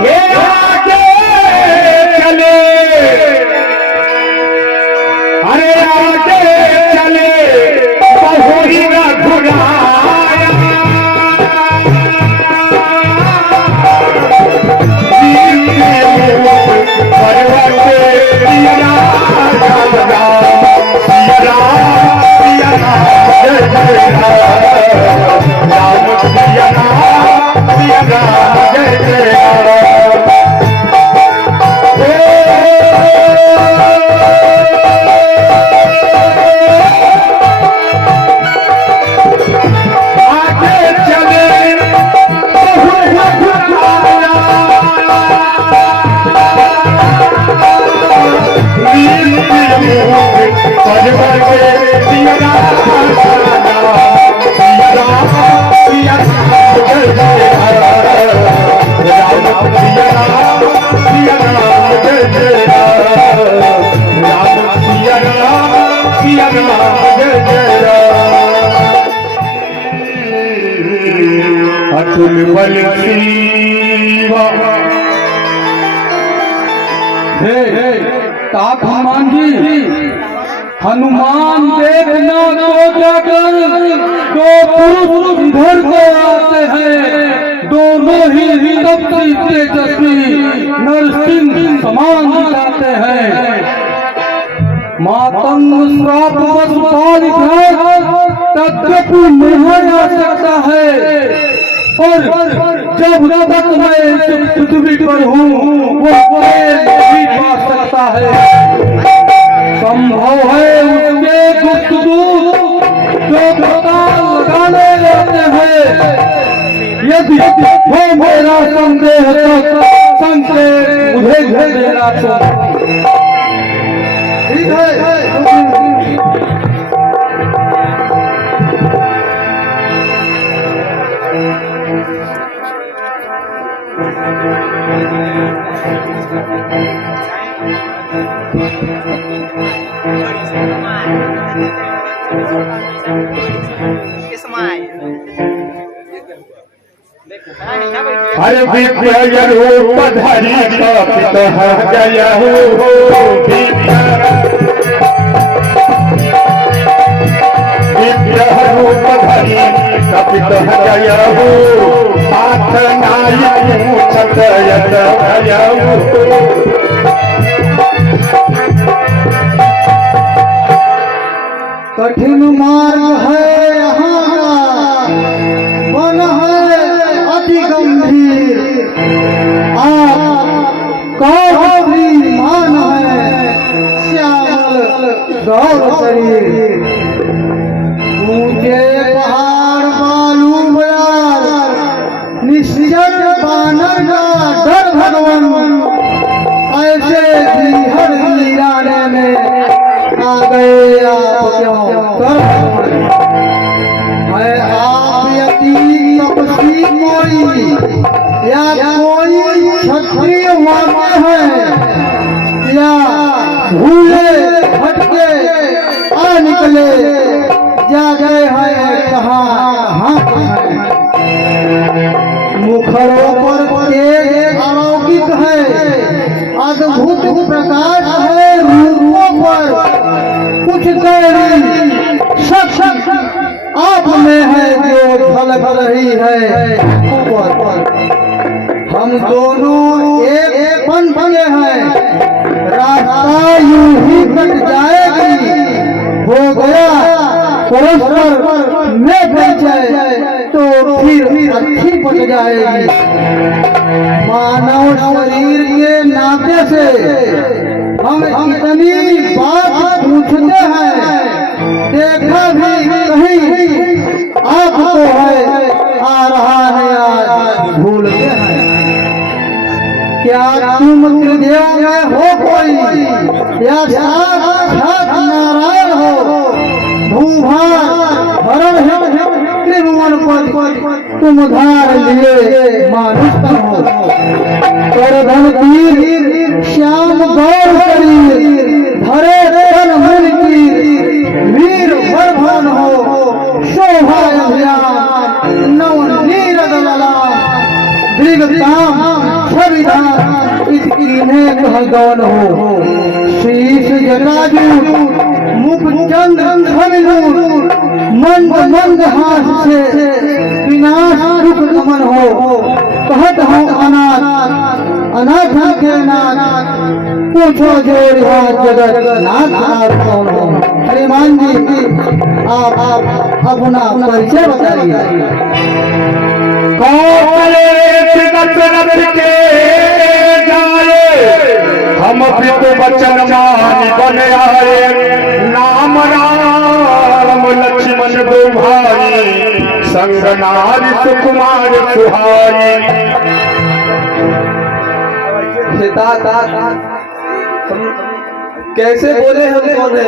ये आगे चले, अरे आगे चले बहुरी घुराया, पर्वत सिया राम सिया राम सिया राम जय जय राम राम सिया राम जय जय अतुल बल शिवा हे ताप हनुमान जी, हनुमान देखना तो जाकर दो पुरुष इधर को आते हैं, दोनों ही तपती तेजस्वी नरसिंह समान दिखाते हैं। मातंग श्राप बस बालिका तद्यपि नहीं आ सकता है, पर जब तक मैं पृथ्वी पर हूँ वो नहीं पा सकता है। संभव है उसके गुप्त दूत जो पता लगाने जाते हैं, यदि वो मेरा संदेह संकेत मुझे भेज देना तो ठीक है। अरे विद्या रूप धरी कपित जय हो विद्या रूप धरी कपित जय हो हाथ नाई मूछत यत जय हो। कठिन मार्ग है यहाँ वन है अति गंभीर, आप कौरवी मान है श्यामल गौर शरीर। ऊंचे पहाड़ बालू बयार निश्चल बानर का डर भगवान, ऐसे हर गिराने में आ गए आप क्यों कर है आप यति तपस्वी कोई या कोई क्षत्रिय मानते हैं, या भूले भटके आ निकले जा गए हैं कहाँ मुखरों पर तेज अलौकिक है, अद्भुत प्रकाश है रूपों पर, कुछ गहरी शक आप में है जो झलक रही है ऊपर। हम दोनों एक बन बने हैं, रास्ता यूं ही कट जाएगी, हो गया परस्पर में परिचय तो फिर अच्छी पट जाएगी। मानव शरीर के नाते से हम इतनी बात पूछते हैं, देखा भी कहीं आपको है आ रहा है आज भूलते हैं। क्या तुम त्रिदेव में हो कोई या साक्षात नारायण हो, भूभार हरण त्रिभुवन पद तुम धार लिए मानुष हो। करधन तीर श्याम गौर शरीर धरे तन मन की वीर वर्धन हो, शोभा अभियान नव नीरद लला दीर्घ काम संविधान इन्हें कह गौन हो। शीश जटाजू मुख चंद्र धनुर मंद मंद हाथ से विनाश रुख गमन हो। कहत हो अनाथ के नाथ पूछो जो जगत नाथ कौन हो। श्रीमान जी आप अपना परिचय बताइए। हम पितु बचन मान बन आए, नाम राम लक्ष्मण दो भाई, संग नारी सुकुमार सुहाई। कैसे बोले हम कौन है?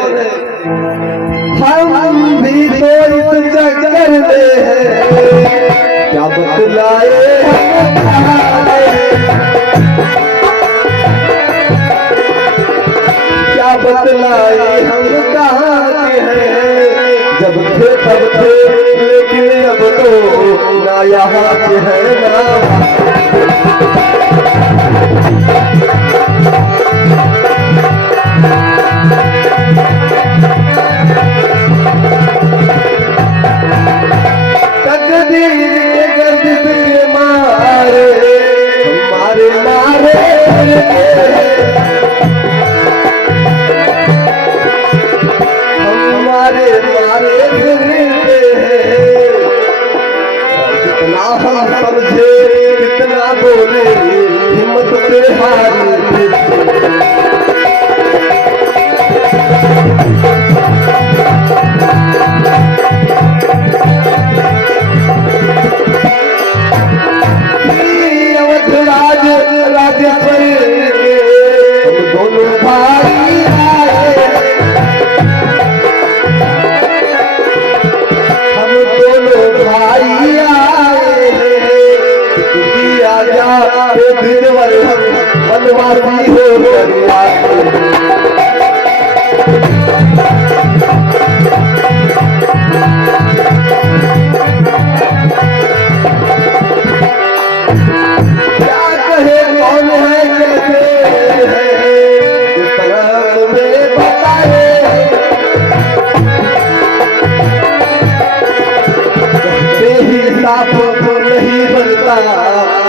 हम भी तो इस चक्कर में हैं, क्या बतलाए क्या बतलाए हम कहाँ के हैं। जब थे तब थे लेकिन अब तो ना यहाँ के हैं ना।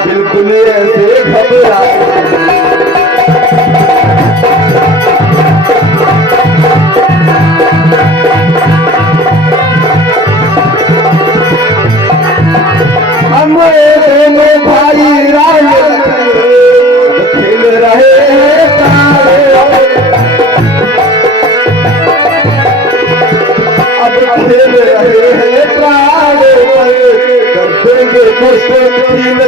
बिल्कुल ऐसे घबरा हम दोनों भाई राम खेल रहे अब खेल रहे हैं प्राण कर देंगे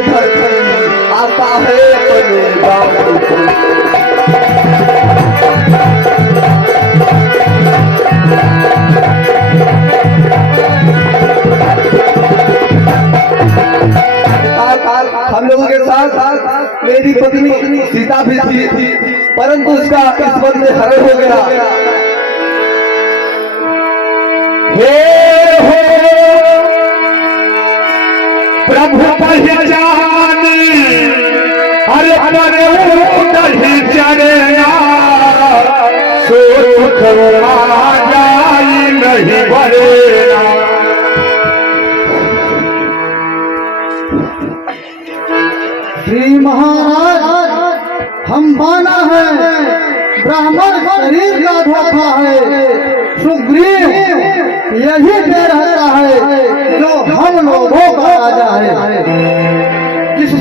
आता है अपने गाँव हम लोगों के साथ मेरी पत्नी सीता भी थी, परंतु उसका किस्मत में हरण हो गया। हे हो प्रभु पहचानी हर उदही चरेगा, सुख जाई नहीं भरेगा। श्री महाराज हम माना है ब्राह्मण शरीर का धोखा है। सुग्रीव यही दे रहता है जो हम लोगों का राजा है। जिस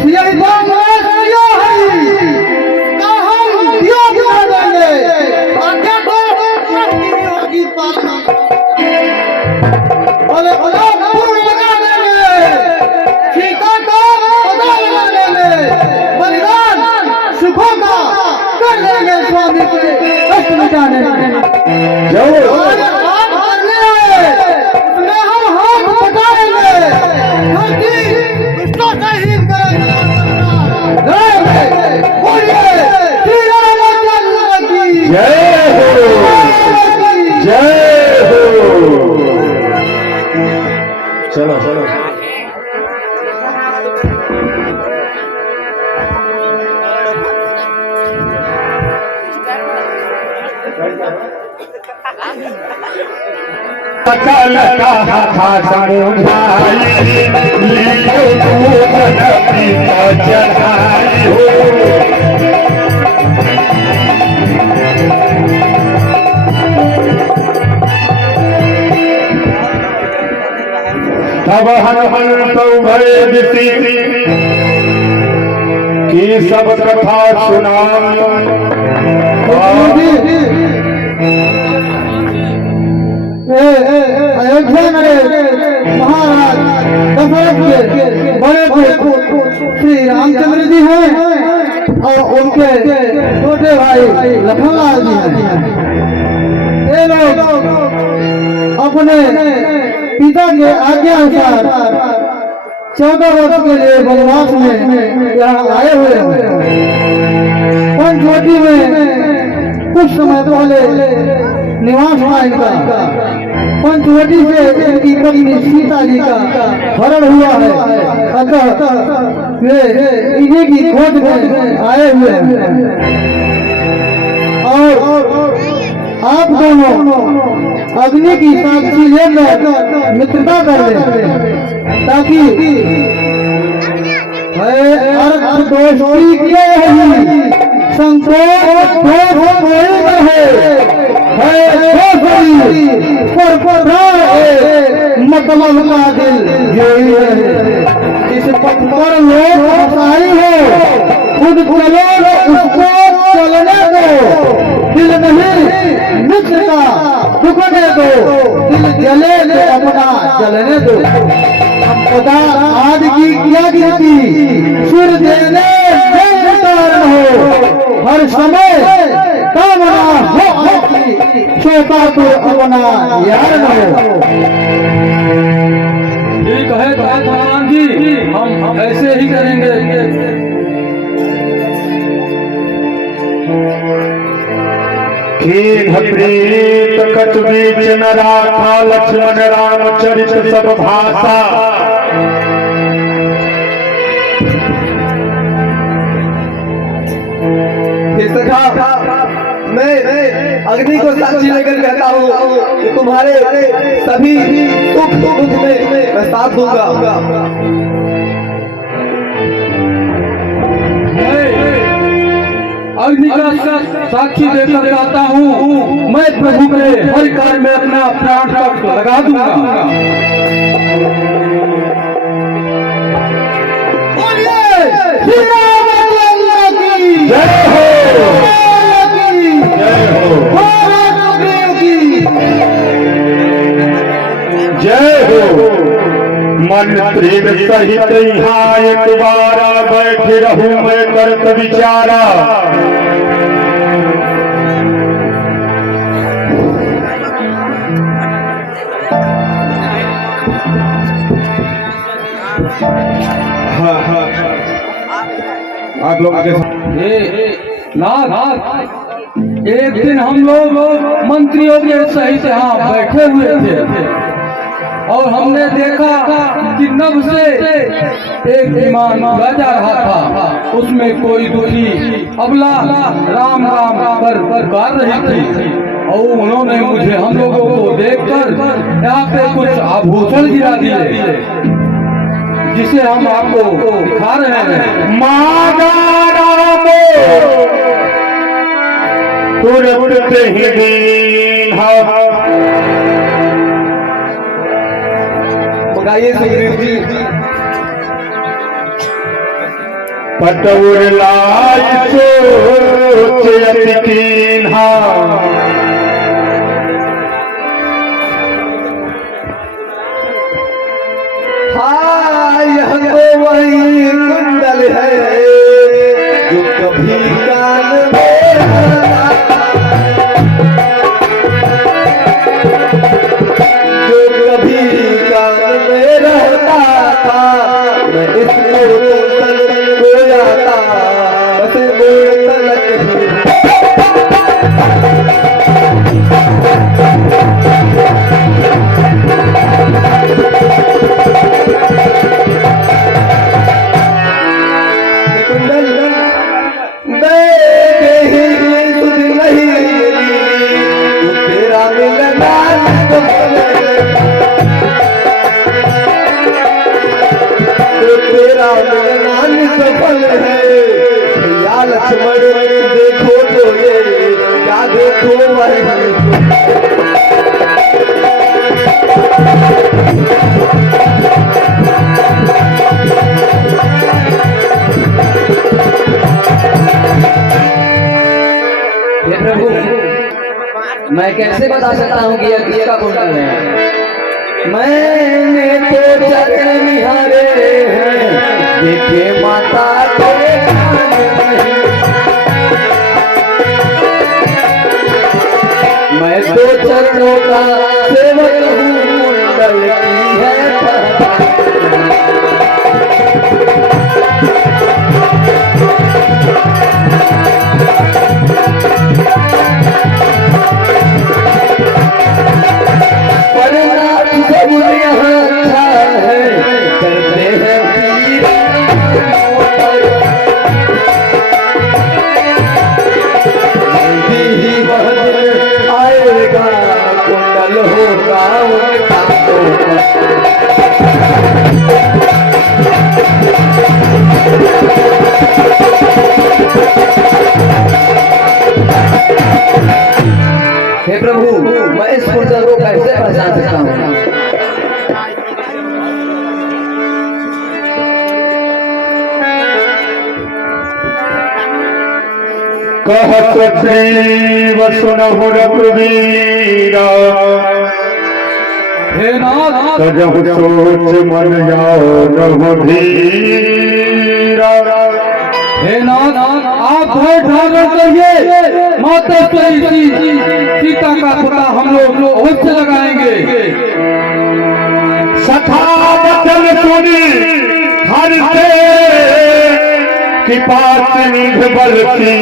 स्वामी के कष्ट मिटाने हम हाथ बटाएंगे दुष्टों से ही जय हो जय हो। चलो चलो सकल कहा था समुझाई लियो दूधन पीता चढ़ाई हो। तब हनुमंत भय दिसी की सब कथा सुनाई। अयोध्या में महाराज दशरथ के बड़े पुत्र श्री रामचंद्र जी हैं और उनके छोटे भाई लखनलाल जी हैं। ये लोग अपने पिता के आज्ञा अनुसार 14 वर्ष के लिए वनवास में यहाँ आए हुए हैं। पंचवटी में कुछ समय पहले निवास था इनका। पंचवटी से इनकी पत्नी सीता जी का हरण हुआ है, अतः वे इन्हीं की खोज में आए हुए हैं। और आप दोनों अग्नि की साक्षी लेकर मित्रता कर लें, ताकि अर्थ दोस्ती के ही संकोच मतलब का दिल यही है। इस पथ पर लोग आसानी हो, खुद चलो उसको चलने दो, दिल नहीं मित्र का दुखने दो, दिल जले तो अपना जलने दो। संपदा आदि की क्या गिनती, सुर देने कारण हो, हर समय कामना हो छोटा तो अपना यार न हो। ठीक है भगवान जी, हम ऐसे ही करेंगे। प्रीत कट बीच न राखा, लक्ष्मण राम चरित सब भाषा। मैं अग्नि को साक्षी लेकर कहता हूँ कि तुम्हारे सभी सुख दुख में मैं साथ दूंगा। अग्नि का साक्षी देकर कहता हूँ, मैं प्रभु के हर कार्य में अपना प्राण तक लगा दूंगा। जय हो। मन प्रेम सहित यहाँ एक बारा बैठ रहूं मैं करत विचारा। आप लोग आगे नाथ, एक दिन हम लोग मंत्रियों के सहित यहाँ बैठे हुए थे और हमने देखा कि नभ से एक विमान बजा रहा था। उसमें कोई दुखी अबला राम राम पर कर रही थी और उन्होंने मुझे हम लोगों को देखकर यहाँ पे कुछ आभूषण गिरा दिए, जिसे हम आपको दिखा रहे हैं। तुरंत ही दीन मंगाइए सुग्रीव जी। पटौर लाई सोच यकीन्हा, हाँ यह तो वही कुंडल है जो कभी कान में मैं इसको खो जाता बस तलक कुंडल देखे ही सुध नहीं तो तेरा मिलना तो मिलना निष्फल है। या लक्ष्मण देखो तो ये क्या देखो वह हे प्रभु, मैं कैसे बता सकता हूँ कि यह किसका कुंडल है? मैंने तो चरण निहारे हैं, देखे माता के मैं तो चरणों का सेवक हूँ, कुंडल की है हे प्रभु, मैं इस कुंडल को कैसे पहचान सकता हूँ? कहत ग्रीव सुनहु रघुवीरा, हे नाथ, तजहु सोच मन जाओ रघु धीरा। हे नाथ, आप भय धारण करिए, माता सीता का पता हम लोग अवश्य लगाएंगे। सखा बचन सुनी हर से कि पात निध बलती,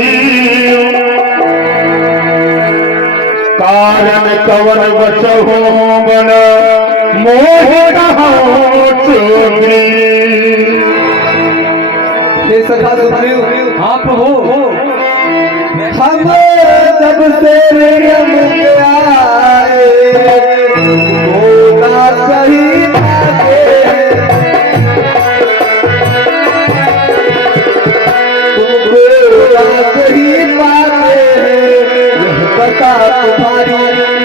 कारण कवन बचहो बन मोह चोरी। हे सखा सुग्रीव, हाँ प्रभु, हम जब से नियम के आए होगा सही बातें, तुमको सही बातें यह पता तुम्हारी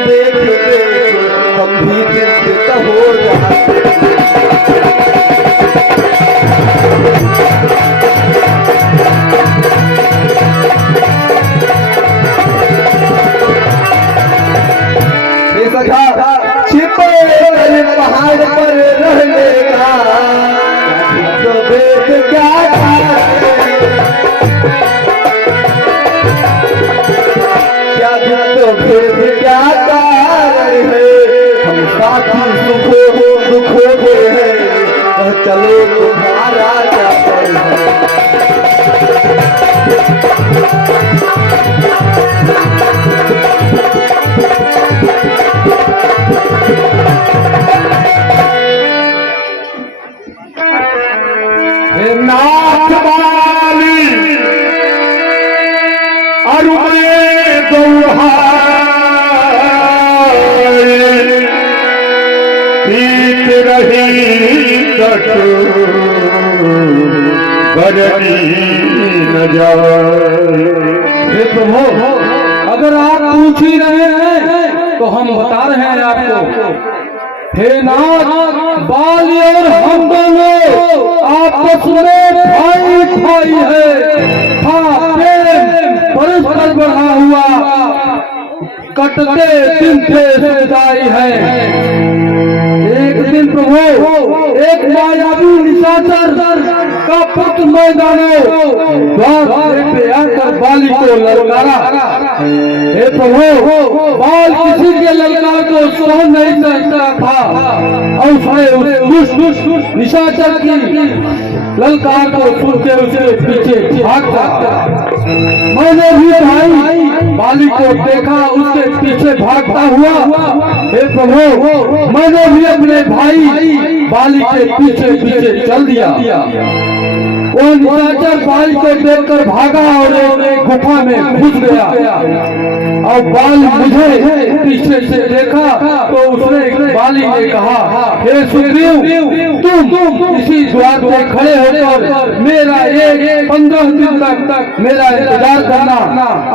देख देख हम भी चिंतित हो जाते। छिपे पहाड़ पर रहने का तो भेद क्या क्या तो भेद क्या कारण है? हम साथी सुखों के हैं, चलो तुम्हारा क्या फल है? नाथ वाली अरुणे दोहाए, पीत रही तट बरनी न जाए। हे प्रभु, अगर आप पूछ ही रहे हैं तो हम बता रहे हैं आपको। हे नाथ, बाली और हम दोनों आपस में भाई भाई है। हाँ, प्रेम परस्पर बढ़ा हुआ कटते दिन से समुदाय है। एक दिन प्रभु, एक मायावी निशाचर का पुत्र मैदानों द्वार पे आकर बाली को ललकारा। हे प्रभु, बाल किसी के ललकार को सहन नहीं सकता था और उसने उस निशाचर की ललकार को सुन के उसके पीछे भागा। मैंने भी भाई बाली को देखा उसके पीछे भागता हुआ। हे प्रभु, मैंने भी अपने भाई बाली के पीछे पीछे चल दिया। वो निशाचर बाल को देखकर भागा और एक गुफा में घुस गया। और बाल मुझे पीछे से देखा तो उसने बाली ने कहा, हे सुग्रीव, तुम इसी द्वार पे खड़े होकर मेरा 15 दिन तक मेरा इंतजार करना।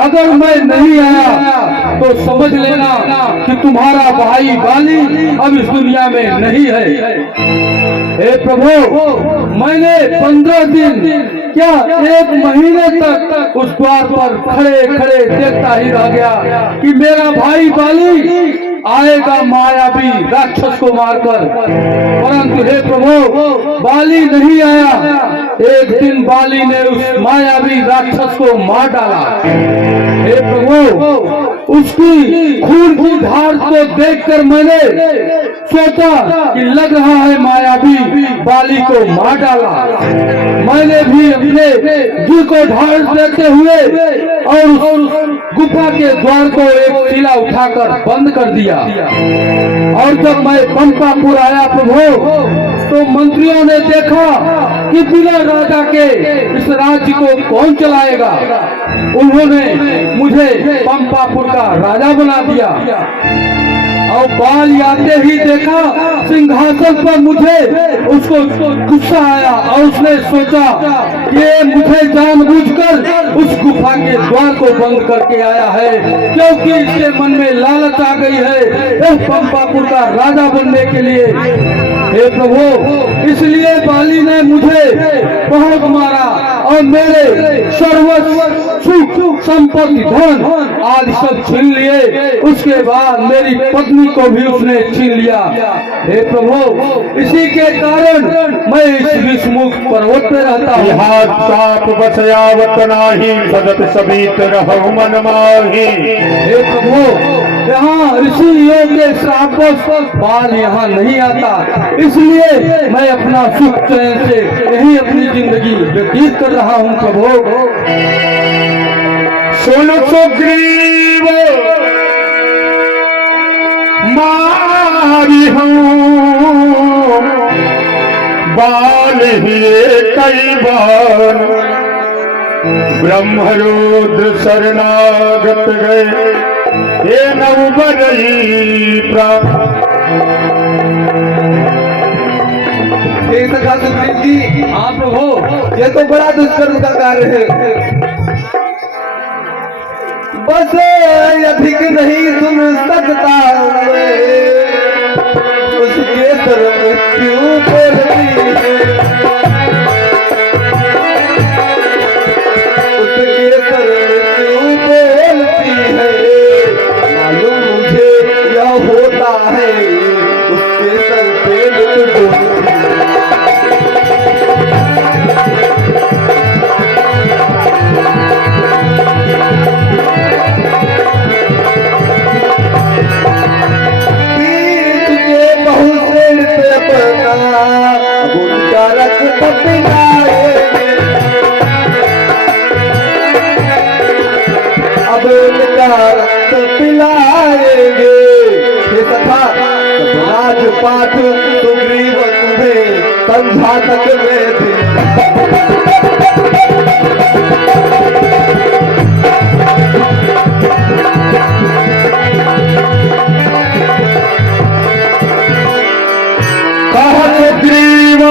अगर मैं नहीं आया तो समझ लेना कि तुम्हारा भाई बाली अब इस दुनिया में नहीं है। हे प्रभु, मैंने 15 दिन क्या 1 महीने तक उस द्वार पर खड़े खड़े देखता ही रह गया कि मेरा भाई बाली आएगा मायावी राक्षस को मारकर, परंतु हे प्रभु बाली नहीं आया। एक दिन बाली ने उस मायावी राक्षस को मार डाला। हे प्रभु, उसकी खून की धार को देखकर मैंने सोचा कि लग रहा है मायावी बाली को मार डाला। मैंने भी अपने जी को ढाल देते हुए और उस गुफा के द्वार को एक किला उठाकर बंद कर दिया। और जब मैं पंपापुर आया प्रभु, तो मंत्रियों ने देखा कि बिना राजा के इस राज्य को कौन चलाएगा। उन्होंने मुझे पंपापुर का राजा बना दिया। और बाल आते ही देखा सिंहासन पर मुझे, उसको गुस्सा आया और उसने सोचा ये मुझे जानबूझकर उस गुफा के द्वार को बंद करके आया है, क्योंकि इसके मन में लालच आ गई है पंपापुर का राजा बनने के लिए। हे प्रभु, इसलिए बाली ने मुझे बहुत मारा और मेरे सर्वस्व सुख संपत्ति धन आदि सब छीन लिए। उसके बाद मेरी पत्नी को भी उसने छीन लिया। हे प्रभु, इसी के कारण मैं इस विषमुख पर्वत पे रहता हूँ। हाथ साप बसयावत नाही, सदत सबीत रहो मन माही। हे प्रभु, यहाँ ऋषियों के श्रापों बाल यहाँ नहीं आता, इसलिए मैं अपना सुख चैन से यही अपनी जिंदगी व्यतीत कर रहा हूँ। प्रभु सुन सुग्रीव मारी हूँ, बाल ही कई बार ब्रह्मरुद्र शरणागत गए, ये नवबरई प्राण। सखा सुग्रीव जी, हाँ प्रभु, ये तो बड़ा दुष्कर्म का कार्य है। बस अधिक नहीं सुन सकता मैं, उसके सर में क्यों बोलती है, उसके सर में क्यों बोलती है। मालूम मुझे यह होता है, उसके सर पे लुट डोलती है। अब उनका रक्त पिलाएंगे। हे सखा, राजपाट सुग्रीव तुम्हें संझा तक में दे। सुग्रीव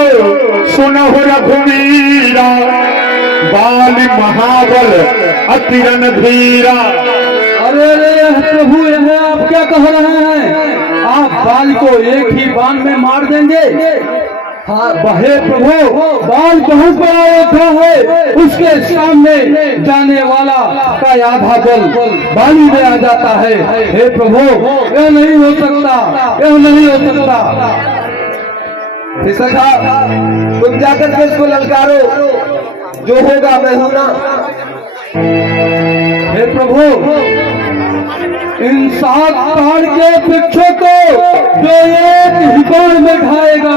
सुनहु रघुवीरा, बाल महाबल अति रणधीरा। अरे प्रभु, यह आप क्या कह रहे हैं? आप बाल को एक ही बाण में मार देंगे? हाँ हे प्रभु, बाल बहुत बड़ा योद्धा है, उसके सामने जाने वाला का आधा बल बाली में आ जाता है। हे प्रभु, यह नहीं हो सकता, यह नहीं हो सकता। सखा, तुम जाकर के उसको ललकारो, जो होगा मैं हूं ना। हे प्रभु, इन 7 ताड़ के वृक्षों को जो एक ही बाण में ढाएगा,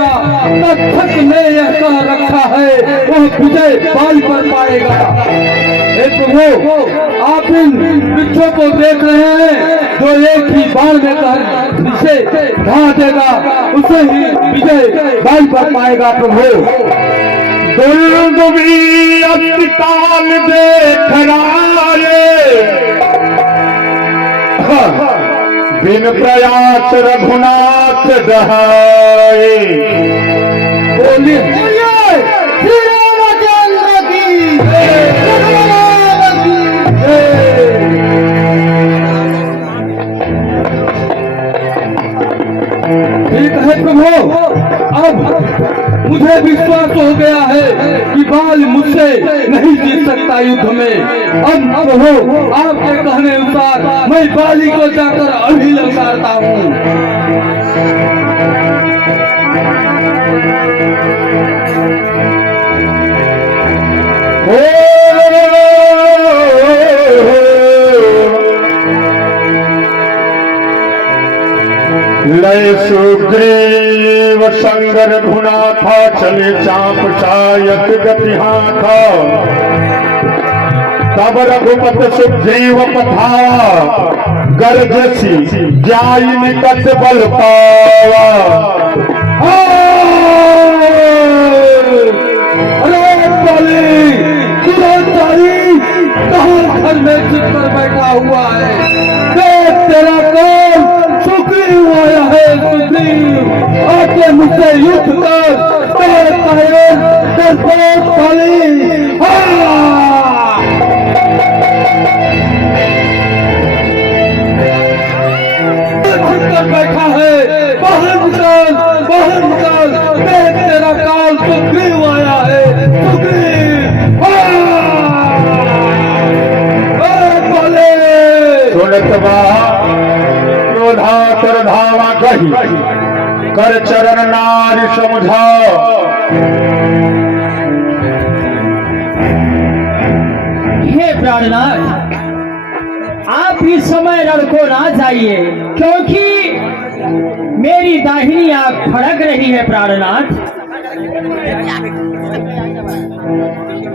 तख्त में यह कह रखा है वह विजय बाल पर पाएगा। हे प्रभु, आप इन वृक्षों को देख रहे हैं, जो एक ही बाण में इसे ढा देगा, उसे ही विजय बाल पर पाएगा। प्रभु दुर्गुवी अस्पताल देख राये बिन प्रयास रघुनाथ दहाए। बोलिए श्री रामचंद्र की रघुनाथ की ठीक है प्रभु, अब मुझे विश्वास हो गया है कि बाल मुझसे नहीं जीत सकता युद्ध में। अब प्रभु आपके कहने अनुसार मैं बाली को जाकर अभी ललकारता हूँ। लय सुग्रीव संग रघुनाथा चले चाप चायक गति हाथा। तब रघुपत सुग्रीव पठावा गर्जसी जाई निकट बल पावा। अरे बाली दुराचारी कहाँ घर में छिप कर बैठा हुआ है? देख तेरा काम सुग्रीव आया है। सुग्रीव आके मुझसे युद्ध कर, बाली बैठा है। बाहर निकाल, बाहर निकाल। देख तेरा काल सुग्रीव आया है। सुग्रीव सुनत क्रोधा कर धावा कही कर चरण नारी समझा। हे प्राणनाथ, आप इस समय रण को ना जाइए, क्योंकि मेरी दाहिनी आंख फड़क रही है। प्राणनाथ,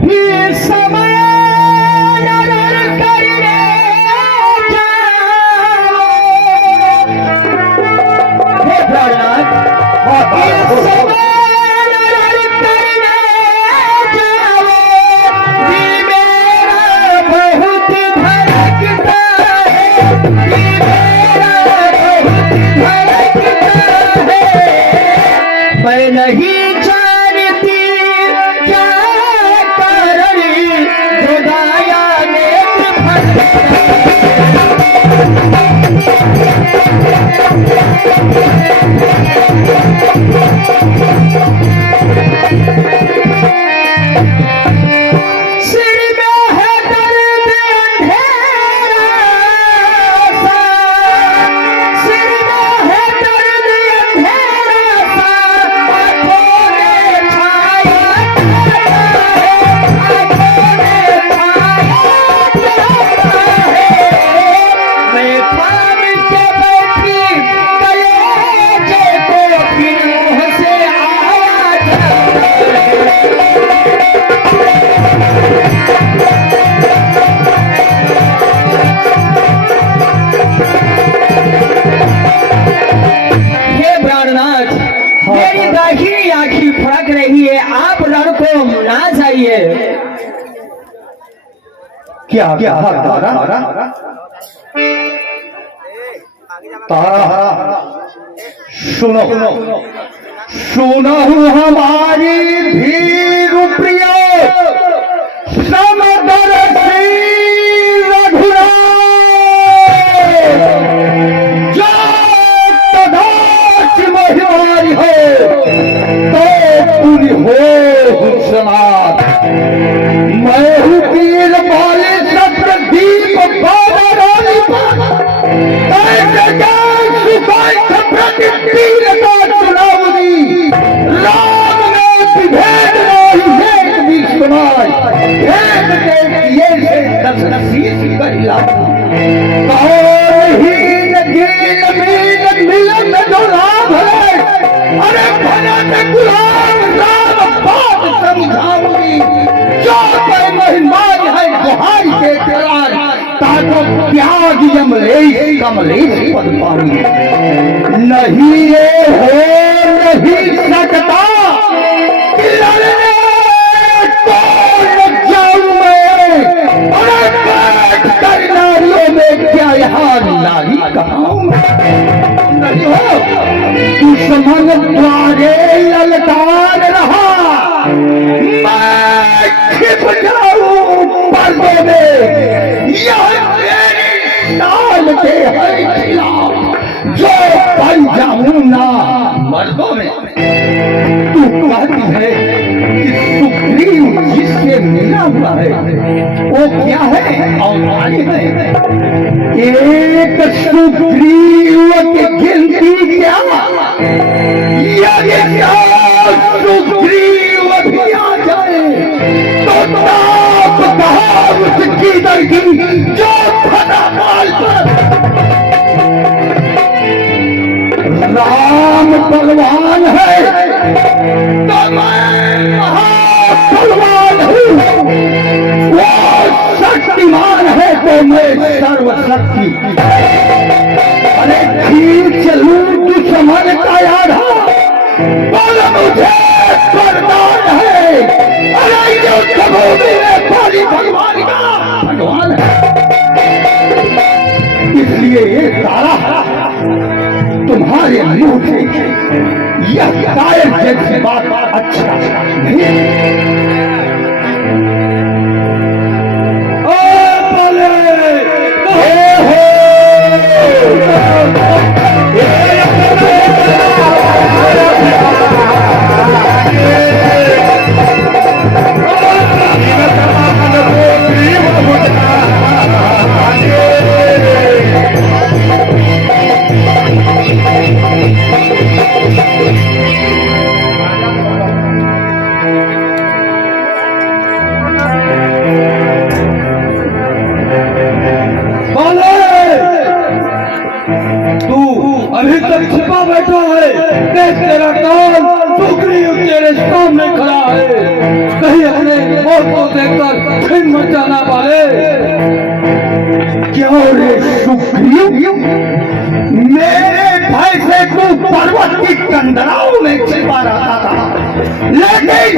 इस समय रण करने जाओ। हे प्राणनाथ, इस समय रण करने जाओ। जी मेरा बहुत धड़कता है, जी मेरा बहुत धड़कता है। मैं नहीं जानती क्या कारण खुदाया नेत्र फटता सिर में है दर्द अंधेरा सा, सिर में है दर्द अंधेरा सा। आंखों में छाया है, आंखों में छाया है। मैं थाम के बैठी कलेजे को, फिर मुँह से आया जाता है। हे प्राणनाथ, मेरी दाहिनी आंखी फड़क रही है। आप रण को ना जाइए। क्या क्या तारा तारा सुनो सुनो हमारी धीर प्रिय समदर्शी रघुनाथ। जो तदाच महिमारी हो तो पूरी हो हुसनाथ। मैं हूँ पीर बाले सत्र दीप बाबरानी राम ने विभेद नहीं एक भी सुनाई। भेद के किए से दस शीश कहिला। कौनहीन दीन मीन मिलन जो लाभ है। अरे भगत गुलाम राम बात समझाऊंगी। जो कोई महिमान है गुहाई के करार। ताको त्याग यमलेश कमलेश पद पानी। नहीं ये हो नहीं सकता कि लड़ने यहाँ नारी कहाँ नहीं हो, दुश्मन द्वारे ललकार रहा, मैं छिप जाऊं पर्दे में, यह मेरी शान के है खिलाफ, जो बन जाऊं ना मर्दों में। तू कहती है कि सुग्रीव जिससे मिला हुआ है वो क्या है और आगे है, एक सुग्रीव की गिनती क्या, यदि सुग्रीव भी आ जाए तो ताप कहा उसकी दरगी जो फटाकाल पर। राम बलवान है तो मैं महाबलवान हूँ, वो शक्तिमान है तो मैं सर्वशक्ति। अरे खींच लूं दुश्मन का आधा, बोल मुझे वरदान है, अरे जो कभी में पाली भगवान का भगवान है। इसलिए ये सारा तुम्हारे मुंह से यह शायर जैसी बात अच्छा नहीं। अभी तक छिपा बैठा है, देख तेरा काल सुग्रीव तेरे सामने खड़ा है, कहीं अपने मौत को देखकर फिर मत जाना पाले। क्यों रे सुग्रीव, मेरे भय से तू पर्वत की कंदराओं में छिपा रहता था, लेकिन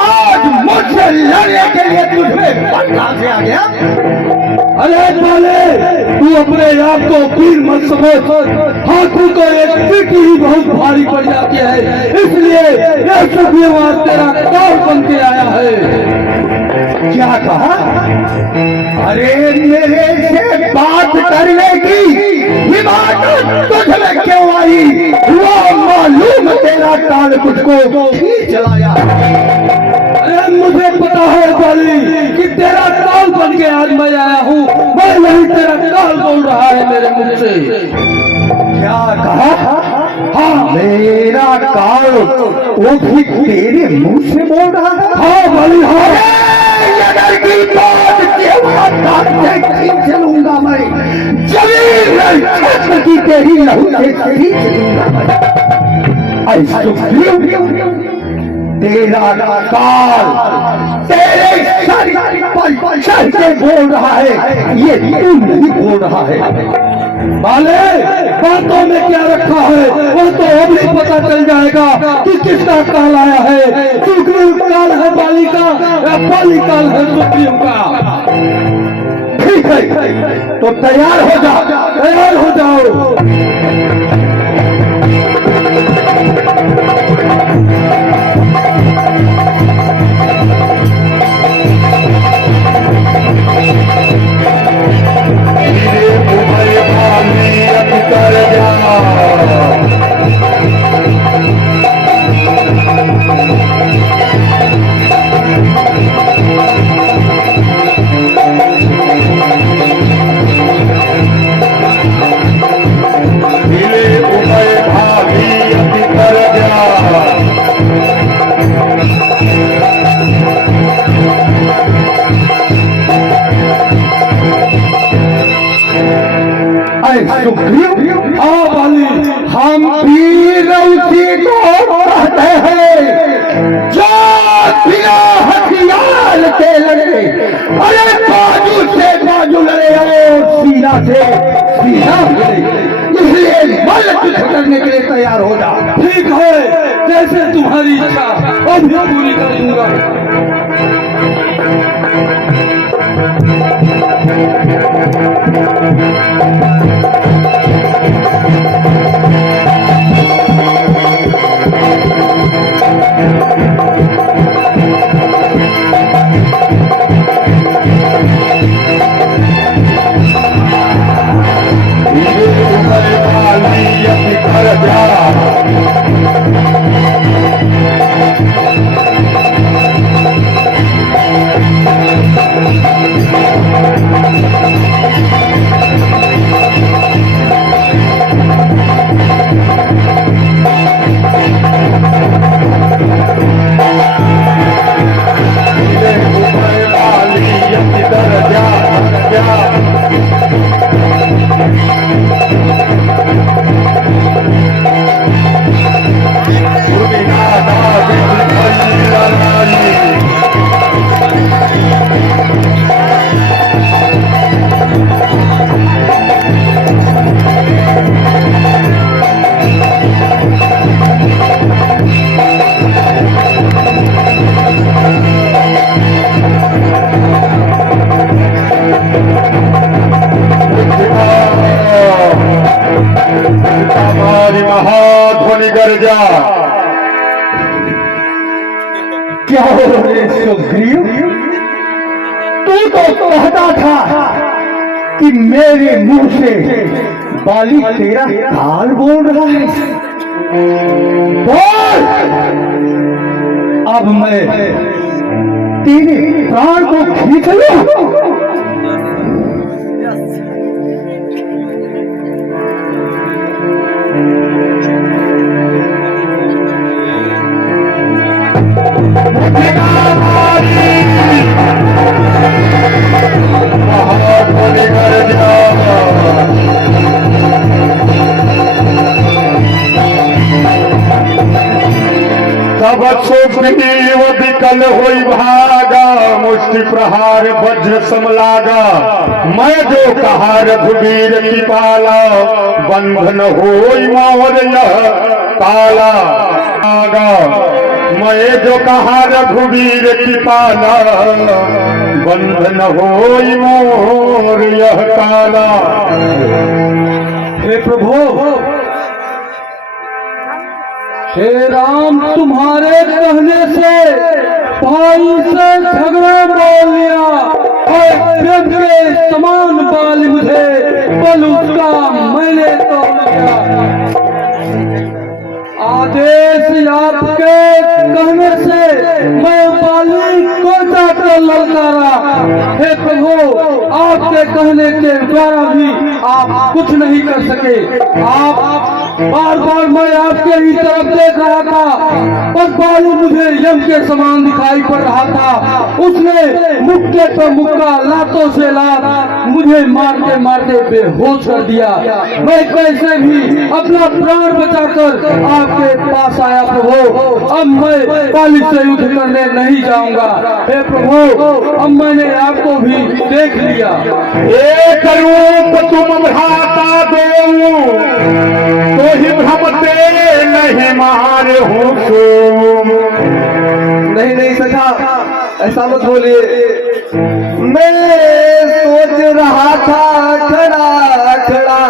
आज मुझसे लड़ने के लिए तुझमें बदला से आ गया। अरे बाले, तू अपने आप को वीर मत समझ, हाथों को एक पीठी ही बहुत भारी पड़ जाती है, इसलिए यह सुग्रीव आज तेरा काल बन के आया है। क्या कहा? अरे मेरे से बात करने की हिम्मत तुझमें क्यों आई? वो मालूम तेरा काल तुझको खींच लाया। अरे मुझे पता है बाली कि तेरा काल बन के आज मैं आया हूँ, मैं नहीं तेरा काल बोल रहा है मेरे मुख से। क्या कहा? हाँ, मेरा काल वो भी तेरे मुंह से बोल रहा था? हाँ बाली, हाँ। अगर की बात खींच लूंगा मैं, जमीन छत्र की तेरी लहू से खींच लूंगा मैं। सुग्रीव, तेरा काल तेरे शरीर पर चढ़ के बोल रहा है, ये तू नहीं बोल रहा है। बाले, बातों में क्या रखा है वो तो अभी पता चल जाएगा कि किसका काल आया है। सुग्रीव काल है बाली का या बाली काल है सुग्रीव का? ठीक है, तो तैयार हो जाओ, तैयार हो जाओ। सुग्रीव, हाँ बाली, हम वीर उसी को कहते हैं जो बिना हथियार के लड़े, अरे बाजू से बाजू लड़े और सीना से सीना लड़े। इसलिए बल करने के लिए तैयार हो जा। ठीक है, जैसे तुम्हारी इच्छा अभी पूरी करूंगा। हमारी महाध्वनि गर्जा। क्या हो रे सुग्रीव, तू तो कहता था कि मेरे मुंह से बाली तेरा काल बोल रहा है। बोल, अब मैं तेरे प्राण को खींच लूं। महाध्वनि गर्जा। तब सुग्रीव विकल होई भागा, मुष्टि प्रहार वज्र समलागा। मैं जो कहा रघुवीर की पाला, बंधन होई मोर यह ताला। आगा मैं जो कहा रघुवीर की पाला, बंधन होई मोर यह ताला। हे प्रभु, हे राम, तुम्हारे कहने से भाई से झगड़ा बोल लिया और प्रेम के समान बाल मुझे बल उसका मैंने तोड़ लिया। आदेश आपके कहने से मैं बाली को जाकर ललकारा। हे प्रभु, आपके कहने के द्वारा भी आप कुछ नहीं कर सके। आप बार बार मैं आपके ही तरफ देख रहा था, बस बाली मुझे यम के समान दिखाई पड़ रहा था। उसने मुक्के पर मुक्का, लातों से लात मुझे मारते मारते बेहोश कर दिया। मैं कैसे भी अपना प्राण बचाकर आपके पास आया प्रभु। अब मैं बाली से युद्ध करने नहीं जाऊंगा। हे प्रभु, अब मैंने आपको भी देख लिया। एक रूप तुम भ्राता दो, तो ही भ्रमते नहीं मारे हो सो। नहीं नहीं सखा, ऐसा मत बोलिए। मैं सोच रहा था खड़ा खड़ा,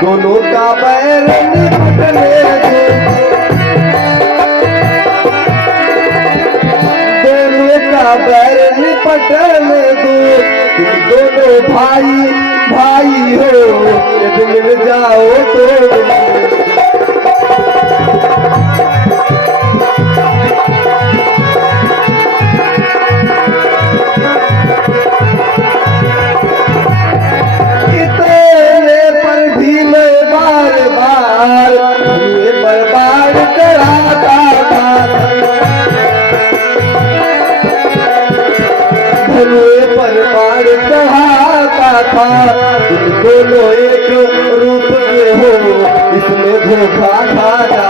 दोनों का पैर निपटने दो, दोनों का पैर निपटने दो। तुम दोनों भाई भाई हो, यदि मिल जाओ तो। तुम दोनों एक रूप के हो, इसमें धोखा खाना।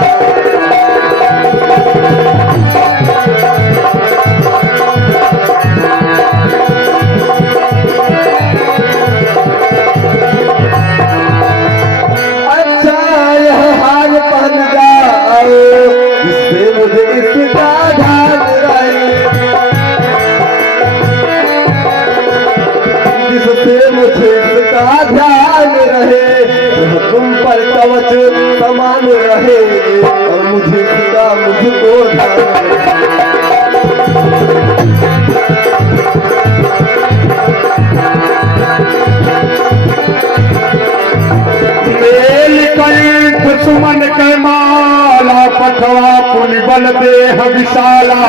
अच्छा यह हाल पहन जाओ, इससे मुझे इसका ध्यान रहे। जिस मुझे इसका ध्यान रहे, यह तुम पर कवच समान रहे, और मुझे इसका मुझको ध्यान रहे। नीलकंठ सुमन के माला, पठवा पुनि बल देह विशाला।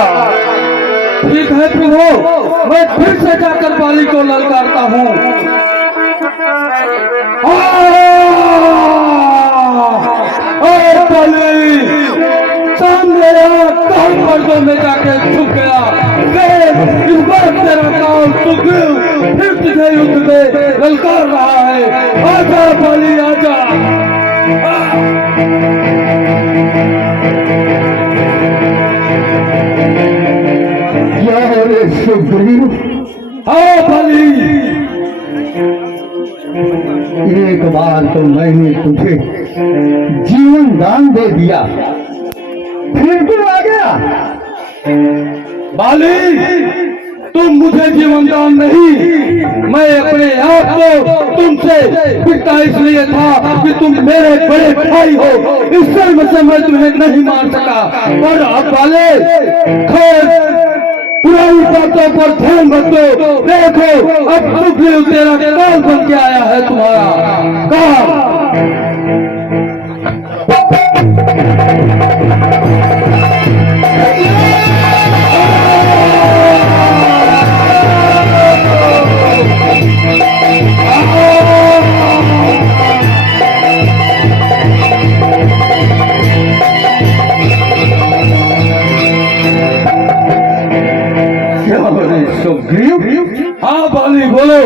ठीक है प्रभु, मैं फिर से जाकर बाली को ललकारता हूँ। बाली सामने कौन पर्दों में जाके छुप गया। इस बार तेरा काम फिर तुझे युद्ध में ललकार रहा है। आजा बाली आजा। सुग्रीव, हाँ बाली, एक बार तो मैंने तुझे जीवन दान दे दिया, फिर तू आ गया। बाली तुम मुझे जीवन दान नहीं, मैं अपने आप को तुमसे पिटता इसलिए था कि तुम मेरे बड़े भाई हो। इस शर्म से मैं तुम्हें नहीं मार सका। पर अब बाले खैर पुरानी बातों पर ध्यान मत दो। देखो अब सुग्रीव तेरा काल बन के आया है, तुम्हारा काल। सुग्रीव, हाँ बाली बोलो।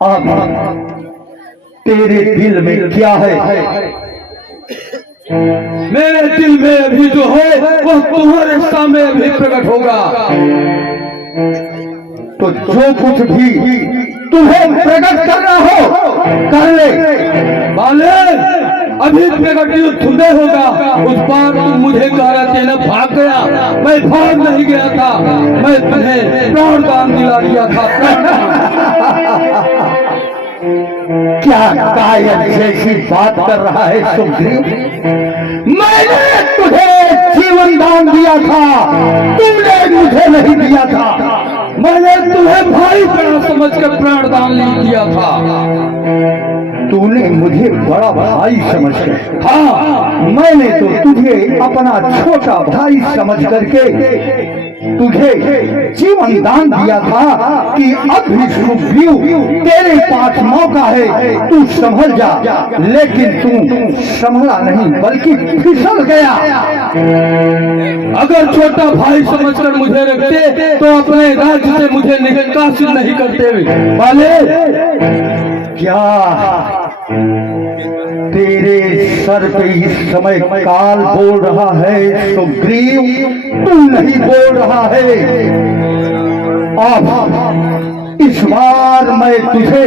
अब तेरे दिल में क्या है? मेरे दिल में अभी जो है वह तुम्हारे सामने अभी प्रकट होगा। तो जो कुछ भी तुम्हें प्रकट करना हो कर ले। बाले अभी प्रकट युद्ध में होगा। उस बार तुम मुझे कह रहे थे न भाग गया, मैं भाग नहीं गया था, मैं तुम्हें प्राण दान दिला दिया था। क्या कायर जैसी बात कर रहा है सुग्रीव? मैंने तुझे जीवन दान दिया था, तुमने मुझे नहीं दिया था। मैंने तुम्हें भाई बड़ा समझकर प्राण दान दिया था। तूने मुझे बड़ा भाई समझकर, हाँ मैंने तो तुझे अपना छोटा भाई समझ करके तुझे जीवन दान दिया था कि अब भी सुग्रीव तेरे पास मौका है, तू संभल जा। लेकिन तू संभला नहीं बल्कि फिसल गया। अगर छोटा भाई समझकर मुझे रखते तो अपने राज्य से मुझे निष्कासित नहीं करते। बाले क्या तेरे सर पे इस समय काल बोल रहा है सुग्रीव? तू नहीं बोल रहा है। अब इस बार मैं तुझे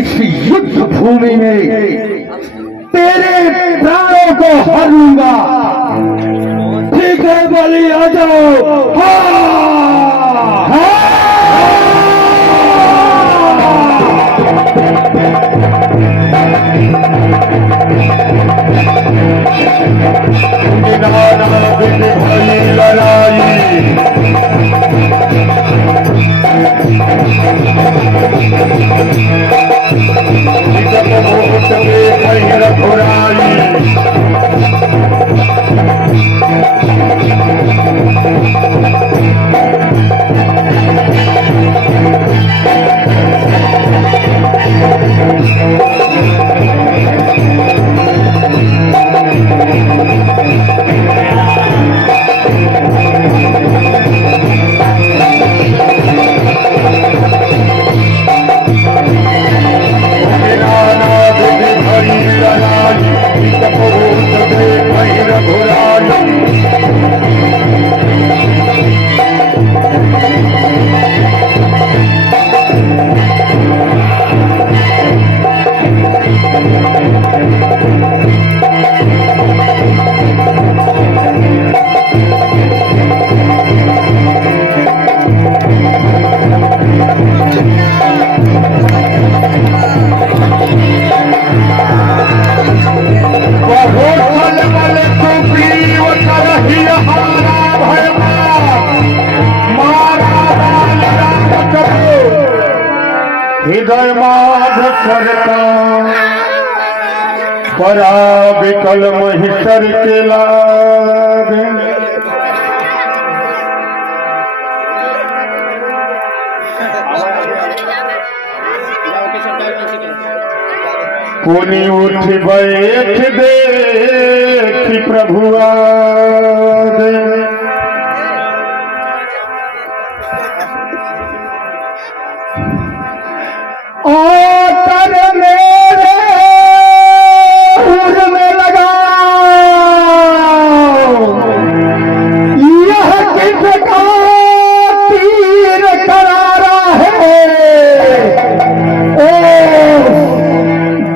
इस युद्ध भूमि में तेरे प्राणों को हर लूंगा। ठीक है बाली आ जाओ। हाँ हृदय माध करता परा विकल महिषर के लागे पुनि उठ बैठ देखी प्रभु आगे आकर मेरे उर में लगा यह किसका तीर करारा है ओ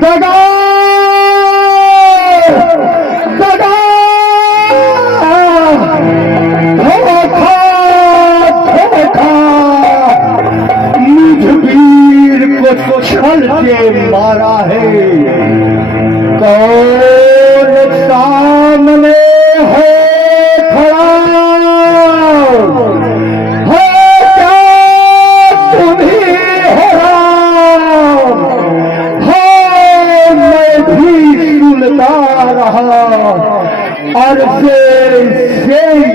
दगा दगा धोखा धोखा मुझ वीर को छल के मारा है कौन सामने है खड़ा है क्या तुम्ही हो मैं भी सुनता रहा और से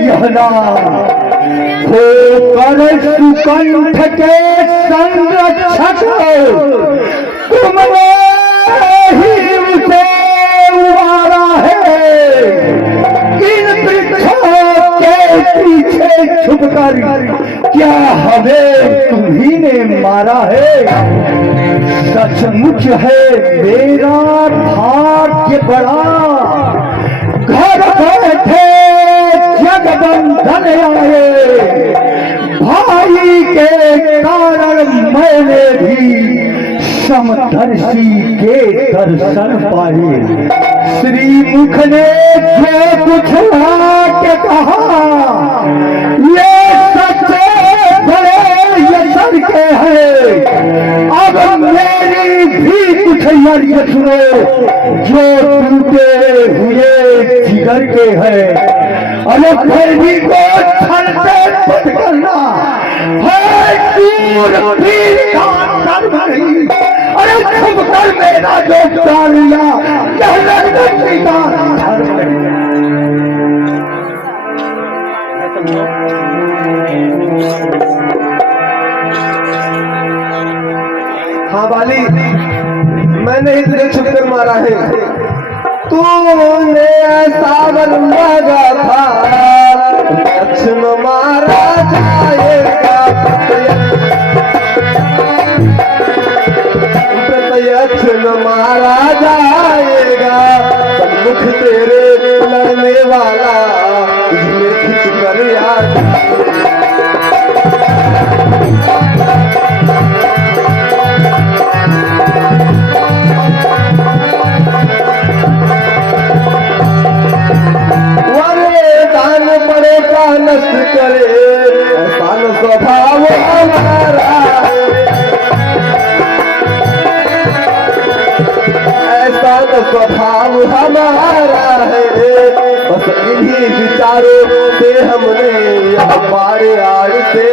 यह ना होकर सुकंठ के संरक्षक तुमने ही उसे उबारा है इन वृक्षों के पीछे छुपकर क्या हमें तुम्ही ने मारा है सचमुच है मेरा भाग्य बड़ा घर बैठे जगबंधन आए भाई के कारण मैंने भी समदर्शी के दर्शन पाए श्री मुख ने जो कुछ के कहा ये सच्चे बड़े यशर के हैं अब मेरी भी कुछ यज्ञ सुनो जो टूटे हुए जिगर के हैं अरे भैरी को छल से पट करना है दूर भी धर्म नहीं अरे छुप कर मेरा जो प्यार लिया यह लड़की का धर्म हाँ बाली मैंने ही तुझे छुप कर मारा है तूने ऐसा वन मांगा था लक्ष्मण मारा जाएगा प्रत्यक्ष मारा जाएगा सन्मुख तेरे लड़ने वाला इसमें खिंच कर याद नष्ट करे ऐसा न स्वभाव हमारा ऐसा न स्वभाव हमारा है बस इन्हीं विचारों से हमने हमारे आड़ से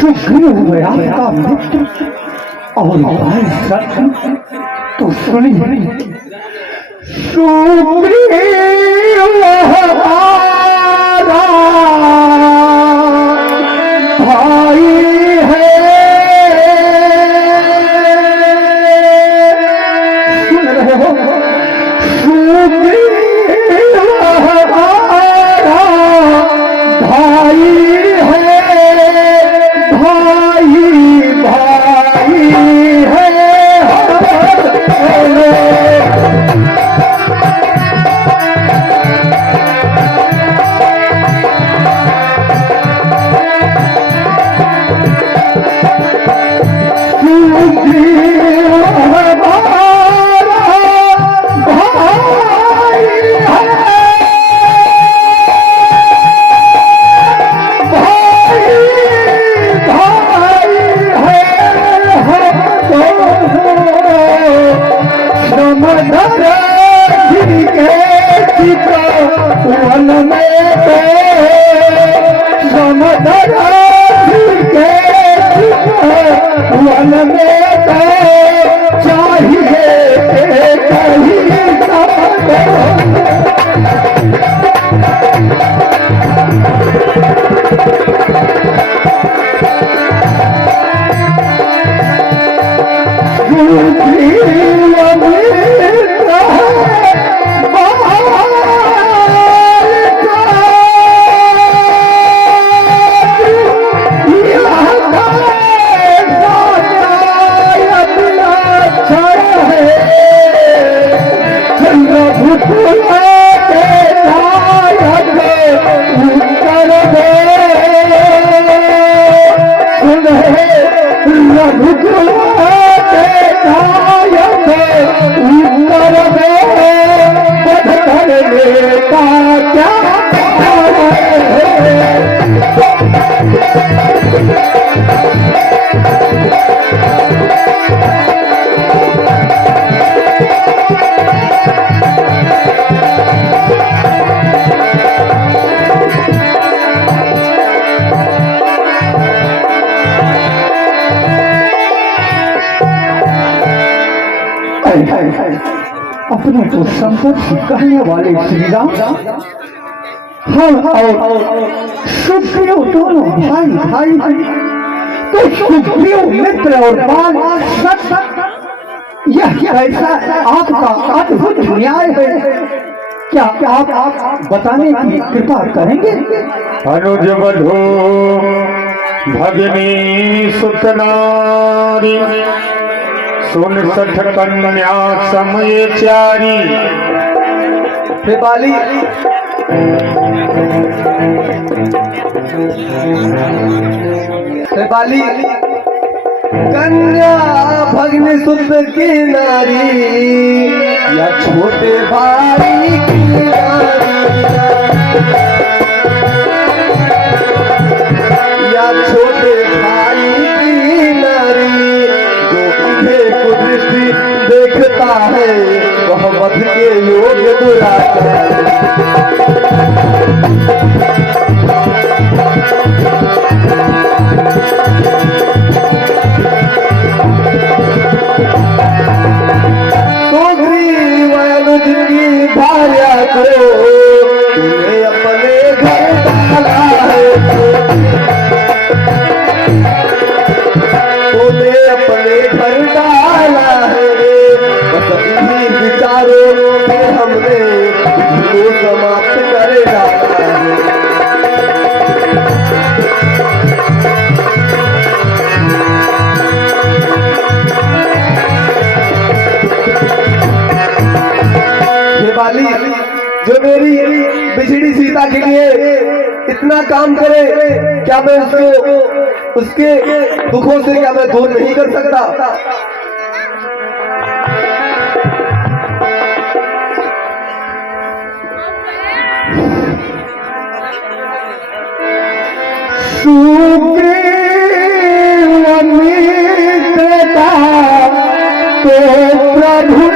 शुक्र हुए आपका मित्र और भाई सत्य तो सुनी शुक्र हमारा भाई है सुन रहे हो शुक्र हमारा भाई वन में तो चाहिए कहीं अपने को संकट कहने वाले श्री राम हम और सुग्रीव दोनों भाई भाई तो सुग्रीव मित्र और बाल यह ऐसा आपका अद्भुत न्याय है। क्या आप बताने की कृपा करेंगे? अनुज बधो भगिनी सुतनारी सुन सठ कन्या समय चारी। बाली बाली कन्या भग्न सुत की नारी या छोटे भाई की नारी या छोटे भाई की नारी जो इन्हें कुदृष्टि देखता है वह वध के योग्य दुराता है। भार्या को तूने अपने घर डाला है, तूने अपने घर डाला है। बस इन्हीं विचारों से हमने इसको समाप्त करे डाला है। बाली जो मेरी बिछड़ी सीता के लिए इतना काम करे, क्या मैं उसको उसके दुखों से क्या मैं दूर नहीं कर सकता? तो प्रभु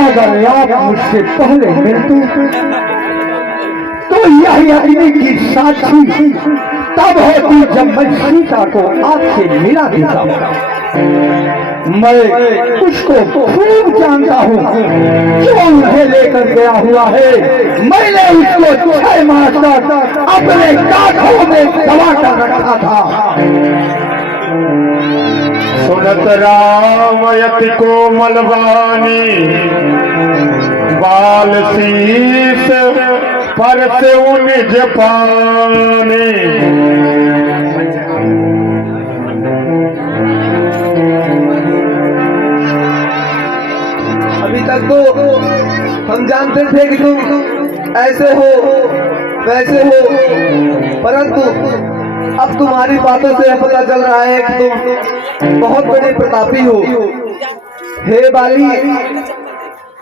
अगर आप मुझसे पहले मिलते तो यही अग्नि की साक्षी तब होती जब मैं सीता को आपसे मिला देता। मैं उसको खूब जानता हूँ जो मुझे लेकर गया हुआ है। मैंने उसको 6 माह तक अपने कांधों में दबा कर रखा था। सुनत रामयति कोमल वाणी बाल शीस पर से निज पानी। अभी तक तो हम जानते थे कि तुम ऐसे हो वैसे हो, परंतु अब तुम्हारी बातों से पता चल रहा है कि तुम बहुत बड़े प्रतापी हो। हे बाली,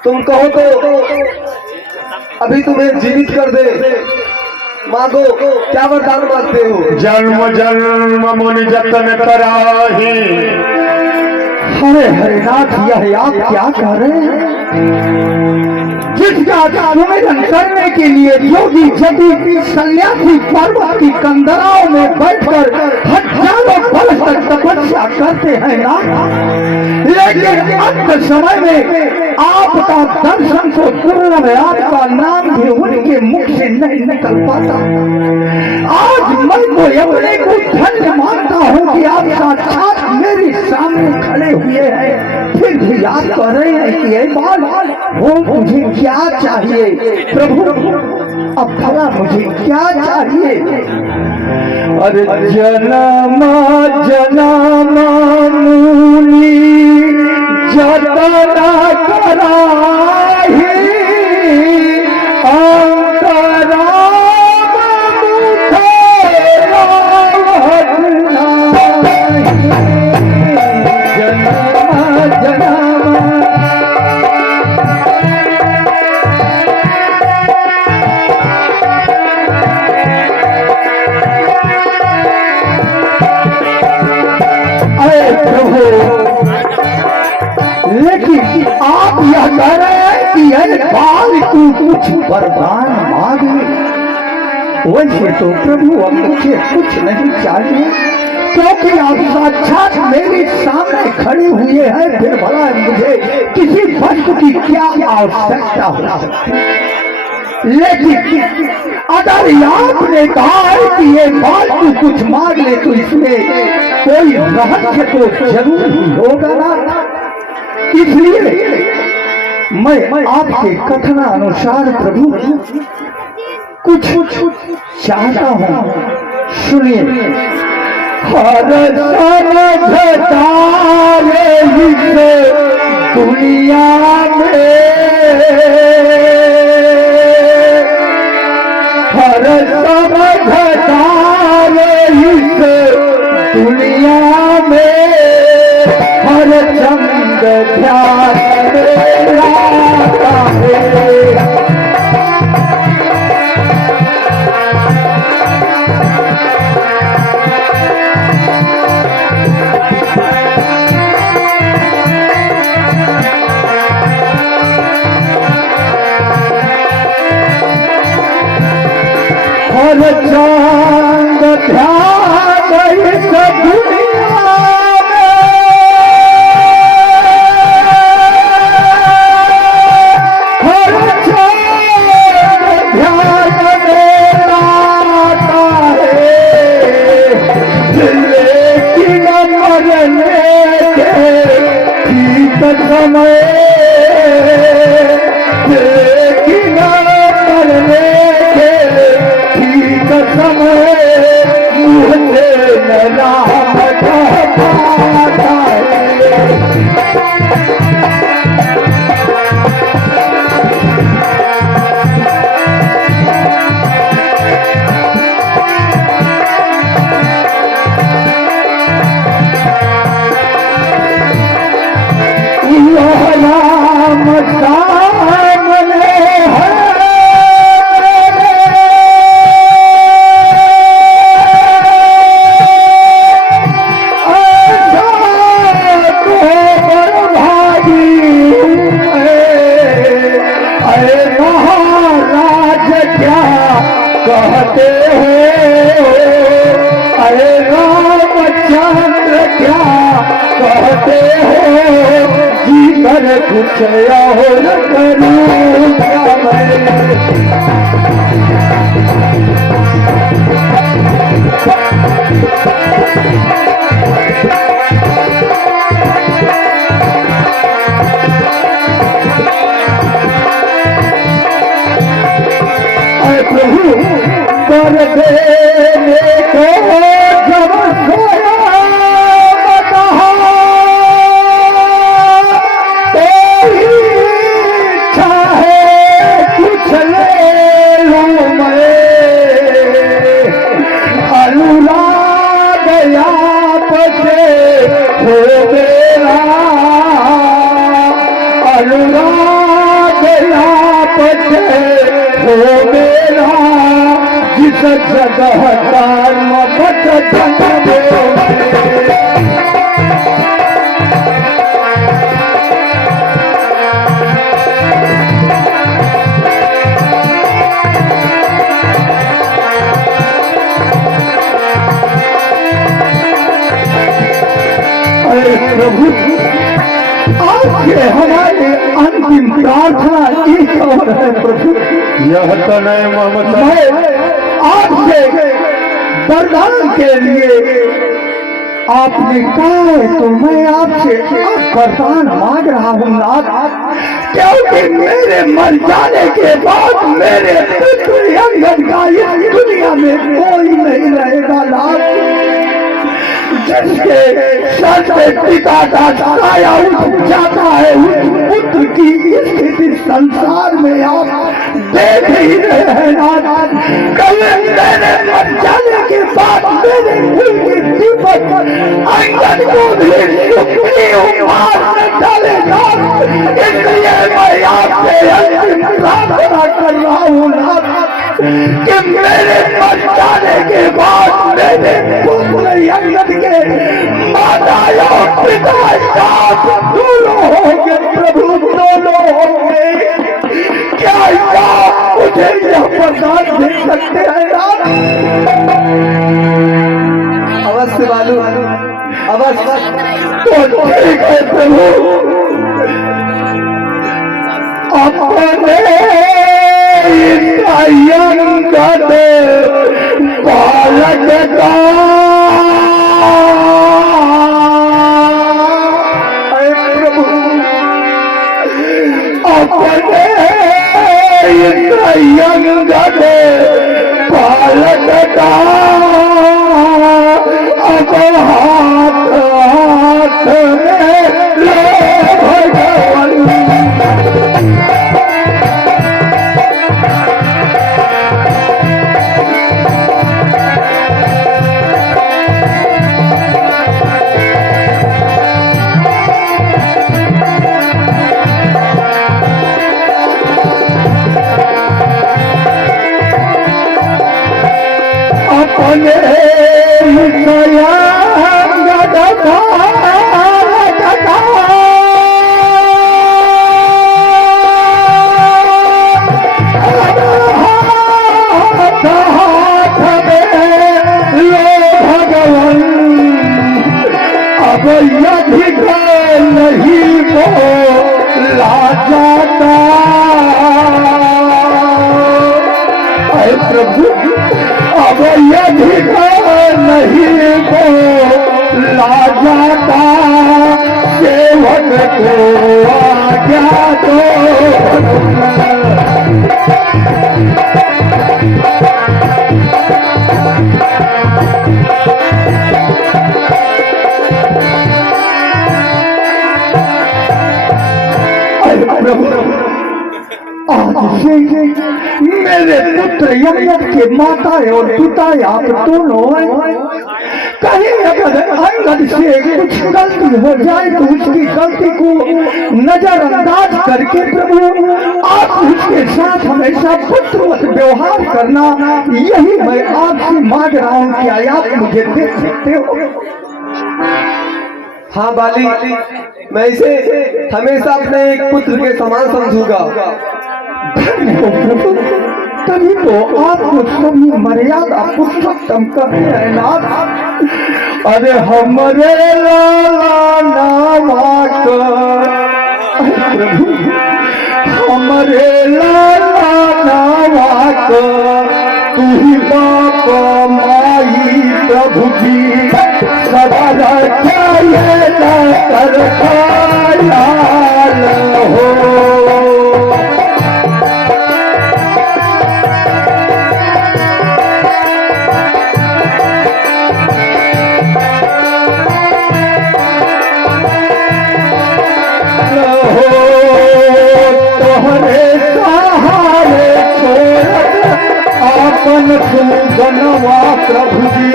तुम कहो तो अभी तुम्हें जीवित कर दे। मांगो, क्या वरदान मांगते हो? जन्म जन्म मुनि जतन कराही। हरे हरिनाथ, यह आप क्या कह रहे हैं? जिसका सुमिरन करने के लिए योगी जति सन्यासी पर्वत की कंदराओं में बैठकर हजारों वर्ष तक तपस्या करते हैं ना, लेकिन अंत समय में आपका दर्शन तो दूर है, आपका नाम भी उनके मुख से नहीं निकल पाता। आज मैं तो अपने को धन्य मानता हूँ कि आप साक्षात मेरे सामने खड़े हुए हैं, फिर भी आप कह रहे हैं कि ये बाल वो मुझे क्या चाहिए? प्रभु, अब भला मुझे क्या चाहिए? अरे जन्म जन्म मुनि जतन कराही अंतराम मुखे रावण। बाल तू कुछ वरदान मांग ले। वैसे तो प्रभु अब मुझे कुछ नहीं चाहिए, क्योंकि आप साक्षात मेरे सामने खड़े हुए हैं, फिर भला मुझे किसी वस्तु की क्या आवश्यकता हो सकती है। लेकिन अगर आपने कहा है कि ये बात तू कुछ मांग ले तो इसमें कोई रहस्य तो जरूर ही होगा ना। इसलिए मैं आपके कथनानुसार प्रभु कुछ चाहता हूँ, सुनिए। हर समझदारे इस दुनिया में, हर समझदारे इस दुनिया में, हर चंद ध्यान मेरा है। हर चांद ध्यान इस दुनिया में, हर चांद ध्यान मेरा आता है। लेकिन मरने के ठीक समय, लेकिन मरने समय मुझे नाम कहता है। वह नाम सामने है, कहते हो अरे रामचंद्र क्या कहते हो, जी कर कुछ और करूं क्या मैं। प्रभु कर देने को जब सोया बताहा, तेरी इच्छा है कुछ ले लूं मैं। अनुराग आप से हो मेरा, अनुराग आप से हो मेरा, जिस जगह कर्म बचन अरे प्रभु, आपके हमारे अंतिम प्रार्थना एक और है प्रभु। यह तनय ममता मैं आपसे वरदान के लिए आपने कहा है तो मैं आपसे वरदान मांग रहा हूँ नाथ, क्योंकि मेरे मर जाने के बाद मेरे पुत्र अंगद का इस दुनिया में कोई नहीं रहेगा नाथ। जिसके सर पे पिता का साया उठ जाता है, उस पुत्र की स्थिति संसार में आप देख ही रहे हैं नाथ। कल मेरे मर जाने के बाद मेरे दिल की दीपक अंगद को भी सुखी उमार में डालेगा। इसलिए मैं आपसे अंतिम प्रार्थना कर रहा हूँ नाथ कि मेरे मर जाने के बाद मेरे पुत्र अंगद के माता और पिता साथ दोनों होंगे प्रभु, दोनों होंगे। क्या मुझे यह वरदान दे सकते हैं आप? अवश्य बालू, अवश्य। तो ठीक है प्रभु, अपने अंगद बालक का प्रभु, अपने अंगद बालक का अब हाथ हाथ में लो भगवान। अपने नहीं बोला जाता। अरे प्रभु, अब यदि नहीं बोला जाता, सेवक को आज्ञा दो। आज से मेरे पुत्र यमन के माता और पिता आप दोनों हैं। कहीं अगर अंगद से कुछ गलती हो जाए तो उसकी गलती को नजरअंदाज करके प्रभु आप उसके साथ हमेशा पुत्रवत व्यवहार करना, यही मैं आपसे मांग रहा हूँ। क्या आप मुझे दे सकते हो? हाँ बाली, मैं इसे हमेशा अपने एक पुत्र के समान समझूंगा। धन्य हो प्रभु, तभी तो आपको सभी मर्यादा पुरुषोत्तम कहते हैं नाथ। अरे हमरे लाला नामा का, प्रभु हमरे लाला नामा का, तू ही बाप माई प्रभु जी, सदा रखाए न कर ख्याल हो। आपन सुगनवा प्रभु जी,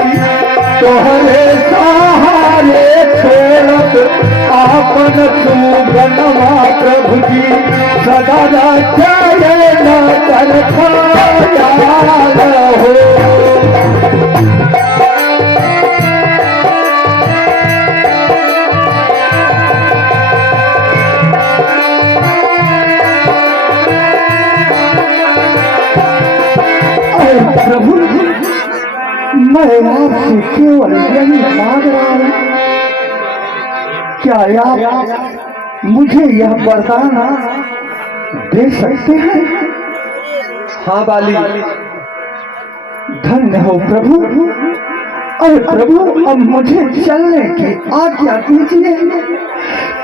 तोहरे सहारे छोड़त आपन सुगनवा प्रभु जी, सदा रखाए न कर ख्याल हो। प्रभु, मैं आपसे केवल यही मांग रहा हूँ, क्या आप मुझे यह वरदान दे सकते हैं? हाँ बाली, धन्य हो प्रभु। अरे प्रभु, अब मुझे चलने की आज्ञा दीजिए,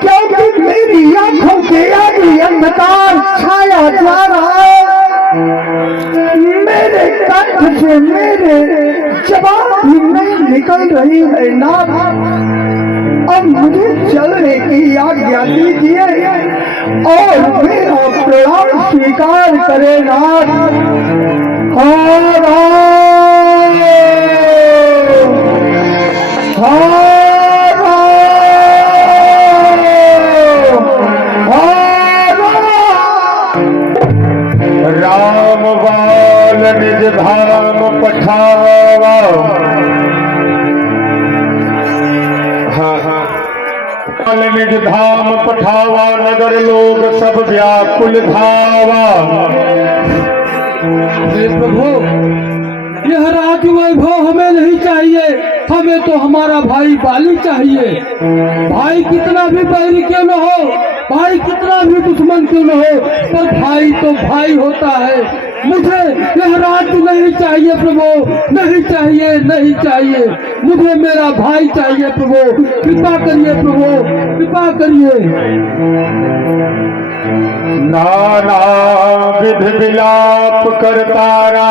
क्योंकि मेरी आंखों के आगे अंधकार छाया जा रहा है। मेरे कंठ से मेरे जवाब भी नहीं निकल रही है नाथ। अब मुझे चलने की आज्ञा दीजिए और मेरा प्रणाम स्वीकार करे नाथ। राम बाल निज धाम पठावा। बाल निज धाम पठावा, नगर लोग सब व्याकुल धावा। चाहिए, हमें तो हमारा भाई बाली चाहिए। भाई कितना भी बैरी क्यों न हो, भाई कितना भी दुश्मन क्यों न हो, पर भाई तो भाई होता है। मुझे यह राज्य नहीं चाहिए प्रभु, नहीं चाहिए, नहीं चाहिए, मुझे मेरा भाई चाहिए प्रभु। कृपा करिए प्रभु, कृपा करिए। नाना विधि विलाप करतारा,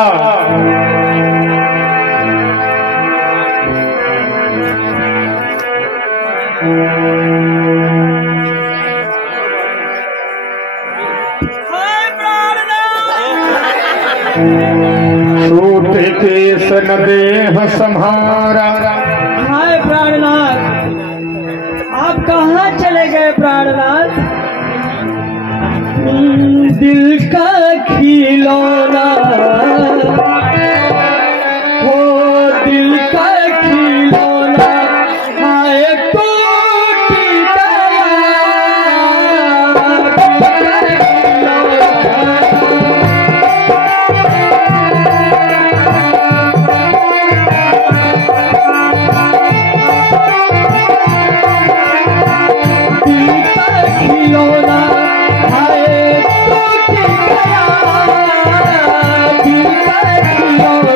छूटे केस न देह सम्हारा। हाय प्राणनाथ, आप कहाँ चले गए प्राणनाथ? दिल का खिलौना हो, दिल का खिलौना हाय टूट गया। दिल का खिलौना हाय टूट गया, दिल का खिलौना।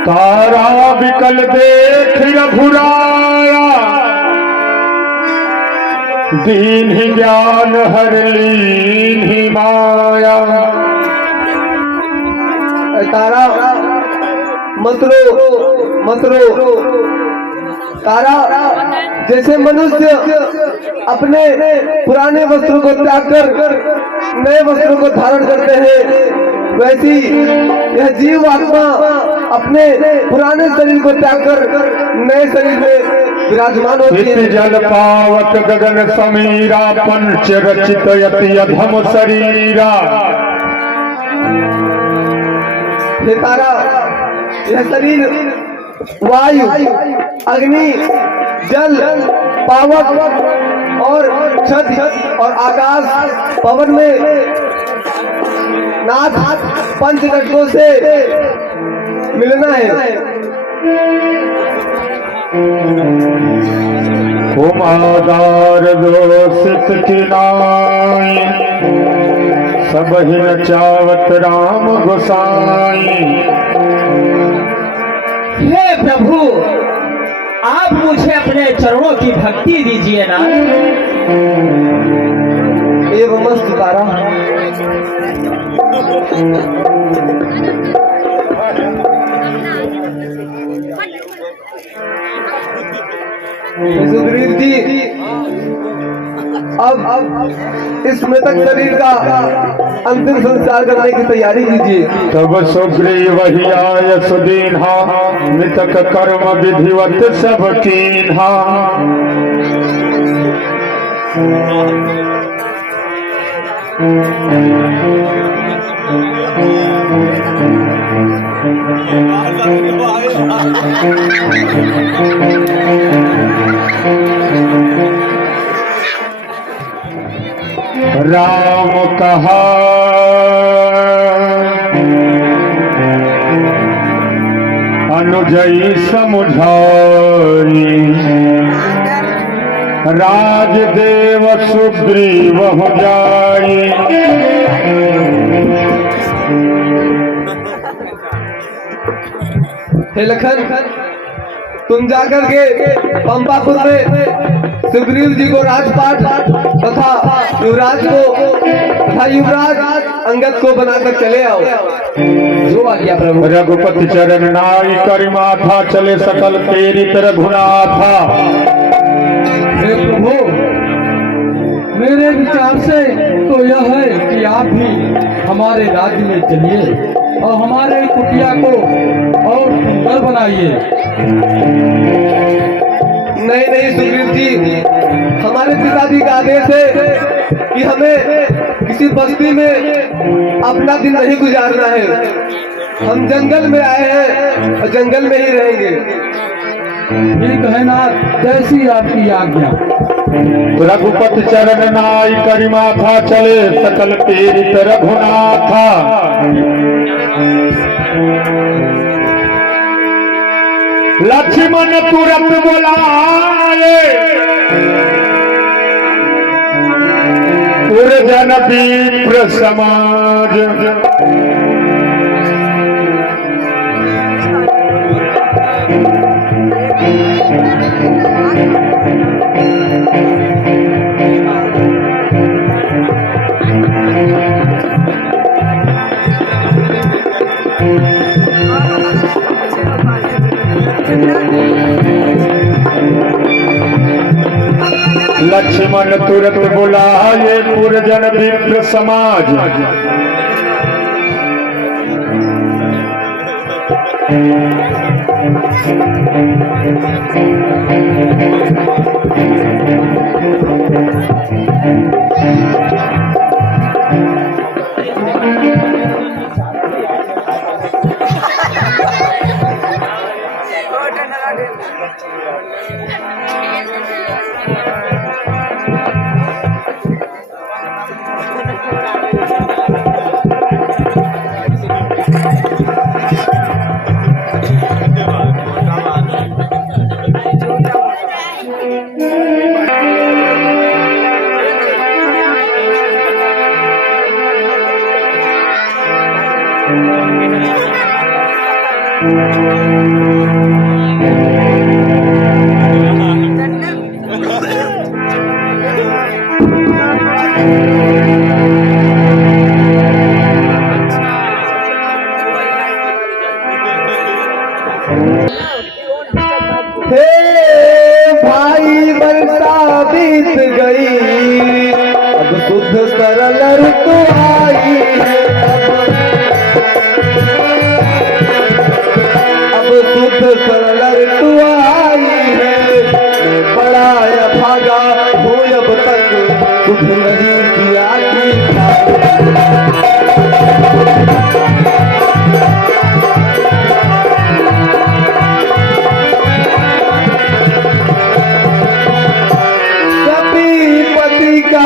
तारा विकल देख रघुराया, दीन ही ज्ञान हर लीन ही माया। तारा मत रो, मत रो। तारा, जैसे मनुष्य अपने पुराने वस्त्रों को त्याग कर नए वस्त्रों को धारण करते हैं, वैसी यह जीव आत्मा अपने पुराने शरीर को त्याग कर नए शरीर में विराजमान होती है। जल पावक गगन समीरा, पंच रचित यति अधम शरीरा। हे तारा, यह शरीर वायु, अग्नि, जल, पावक और छत और आकाश पवन में नाथ पंच तत्वों से मिलना है। उमादार दोषित किनाई, सब ही नचावत राम गोसाई। हे प्रभु, आप मुझे अपने चरणों की भक्ति दीजिए ना। एवं मस्त तारा। सुग्रीव जी, अब इस मृतक शरीर का अंतिम संस्कार करने की तैयारी कीजिए। तब सुग्रीव ही आय सुदीन्हा, मृतक कर्म विधिवत सब कीन्हा। राम कहा अनुजई समुझाई, राजदेव सुग्रीव हो जाई। हे लखन, तुम जाकर के पंपापुर में सुग्रीव जी को राजपाट तथा युवराज अंगद को बनाकर चले आओ। जो आ गया प्रभु। रघुपति चरण नाई करि माथा, चले सकल तेरी रघुनाथा। हे प्रभु, मेरे विचार से तो यह है कि आप भी हमारे राज्य में चलिए और हमारे कुटिया को और सुंदर बनाइए। नहीं सुग्रीव जी, हमारे पिताजी का आदेश है कि हमें किसी बस्ती में अपना दिन नहीं गुजारना है। हम जंगल में आए हैं और जंगल में ही रहेंगे। ठीक है नाथ, जैसी आपकी आज्ञा। रघुपति चरण नाई करि माथा, चले सकल तेरी रघुनाथा। लक्ष्मण तुरंत बोलाए, उर्जन विप्र समाज। लक्ष्मण तुरंत बुलाए, पुरजन विप्र समाज। हे भाई बरसा बीत गई, अब शुद्ध सरल ऋतु आई है। अब शुद्ध सरल ऋतु आई है। बड़ा भागा हो अब तक कुछ नहीं किया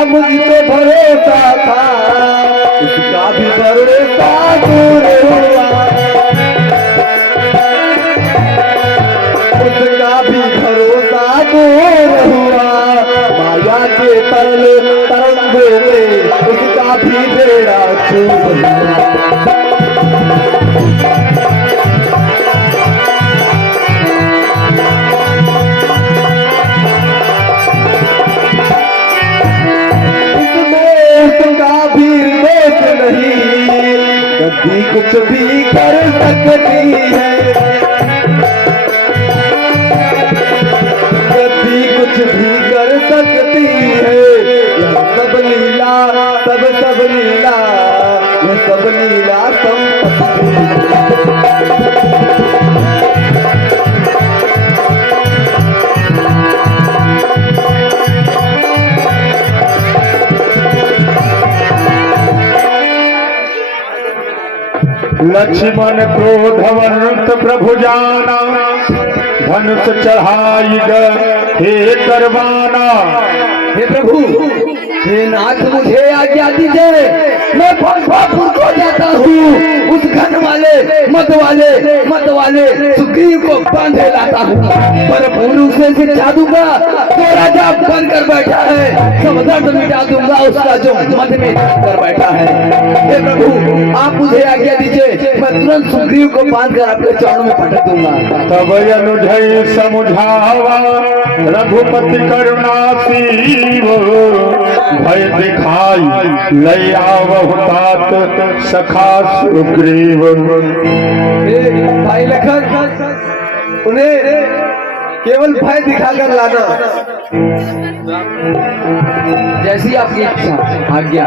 मुझ पे भरोसा था, उसका भी भरोसा दूर हुआ। उसका भी भरोसा दूर हुआ। माया के तरंगों में उसका भी बेड़ा चूर हुआ। गद्दी कुछ भी कर सकती है। गद्दी कुछ भी कर सकती है। यह सब लीला सब लीला, यह सब लीला लक्ष्मण क्रोधवंत प्रभु जाना, धनुष चढ़ाई हे करवाना। हे प्रभु, हे नाथ, मुझे आज्ञा दीजिए, मैं पंपापुर को जाता हूँ। उस घन वाले मत वाले सुग्रीव को बांधे लाता हूँ। पर पूर्व से सिखा दूंगा जो राजा बनकर बैठा है। सब दर्द मिटा दूंगा उसका जो मध में कर बैठा है। हे प्रभु, आप मुझे आज्ञा दीजिए, मैं तुरंत सुग्रीव को बांध कर अपने चरणों में पटक दूंगा। तब अनुजय समुझावा, रघुपति करुणा सीव। भय दिखाई लय आवहु तात सखा सुग्रीव। भाई लखन, उन्हें केवल भय दिखाकर लाना। जैसी आपकी इच्छा, आज्ञा।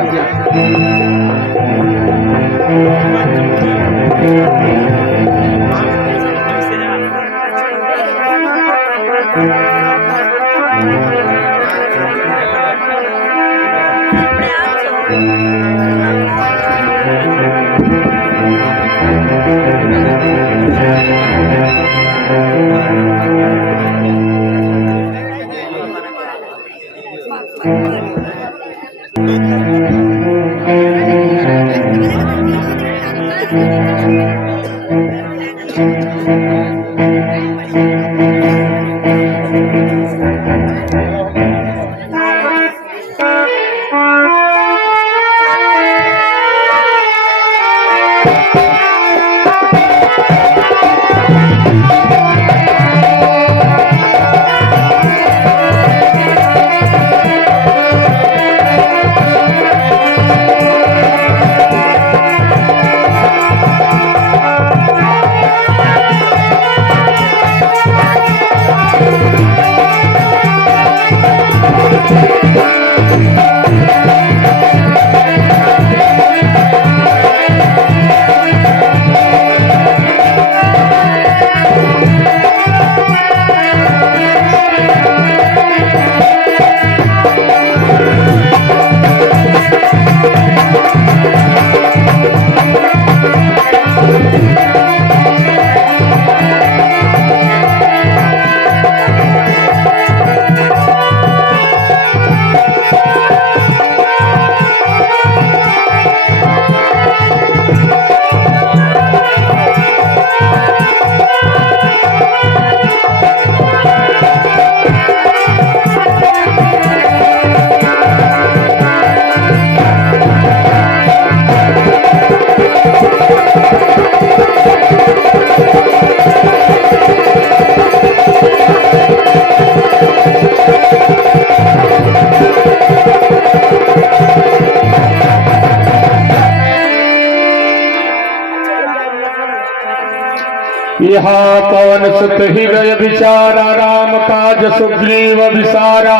यहाँ पवन सुत हृदय विचारा राम काज सुग्रीव विसारा।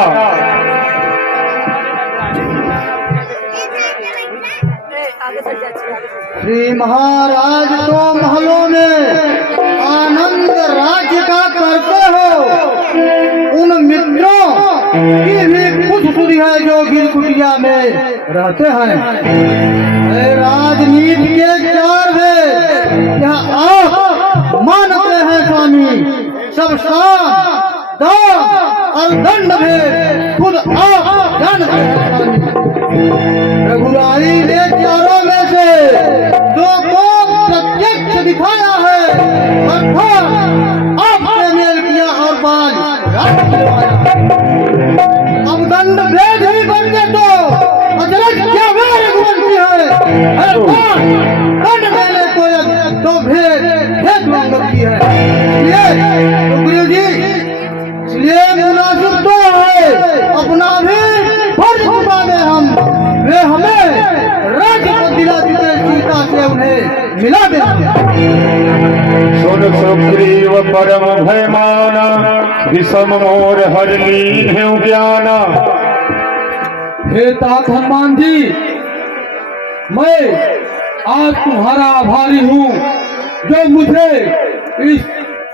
श्री महाराज तो महलों में आनंद राज्य का करते हो, उन मित्रों की भी कुछ सुधी है जो गिरकुटिया में रहते हैं। राजनीति के चार है, यहाँ आप मानते हैं स्वामी, सब साथ दान और दंड में खुद आप जानते हैं स्वामी। रघुराई ने चारों में से दो को प्रत्यक्ष दिखाया है, अर्थात आपने मेल किया और बाल राज दिलवाया। अब दंड भेद ही बन गए तो अजरज क्या वे रघुवंशी है, अर्थात दंड देने को तो भेद मंगती है। इसलिए सुग्रीव जी, इसलिए मुनासिब तो है अपना भी फर्ज निभा दे हम, वे हमें राज्य को दिला चुके, सीता से उन्हें मिला दे। सुन सुग्रीव परम भयमाना विषम मोर हर लीन है ज्ञाना। हे तात हनुमान जी, मैं आज तुम्हारा आभारी हूँ जो मुझे इस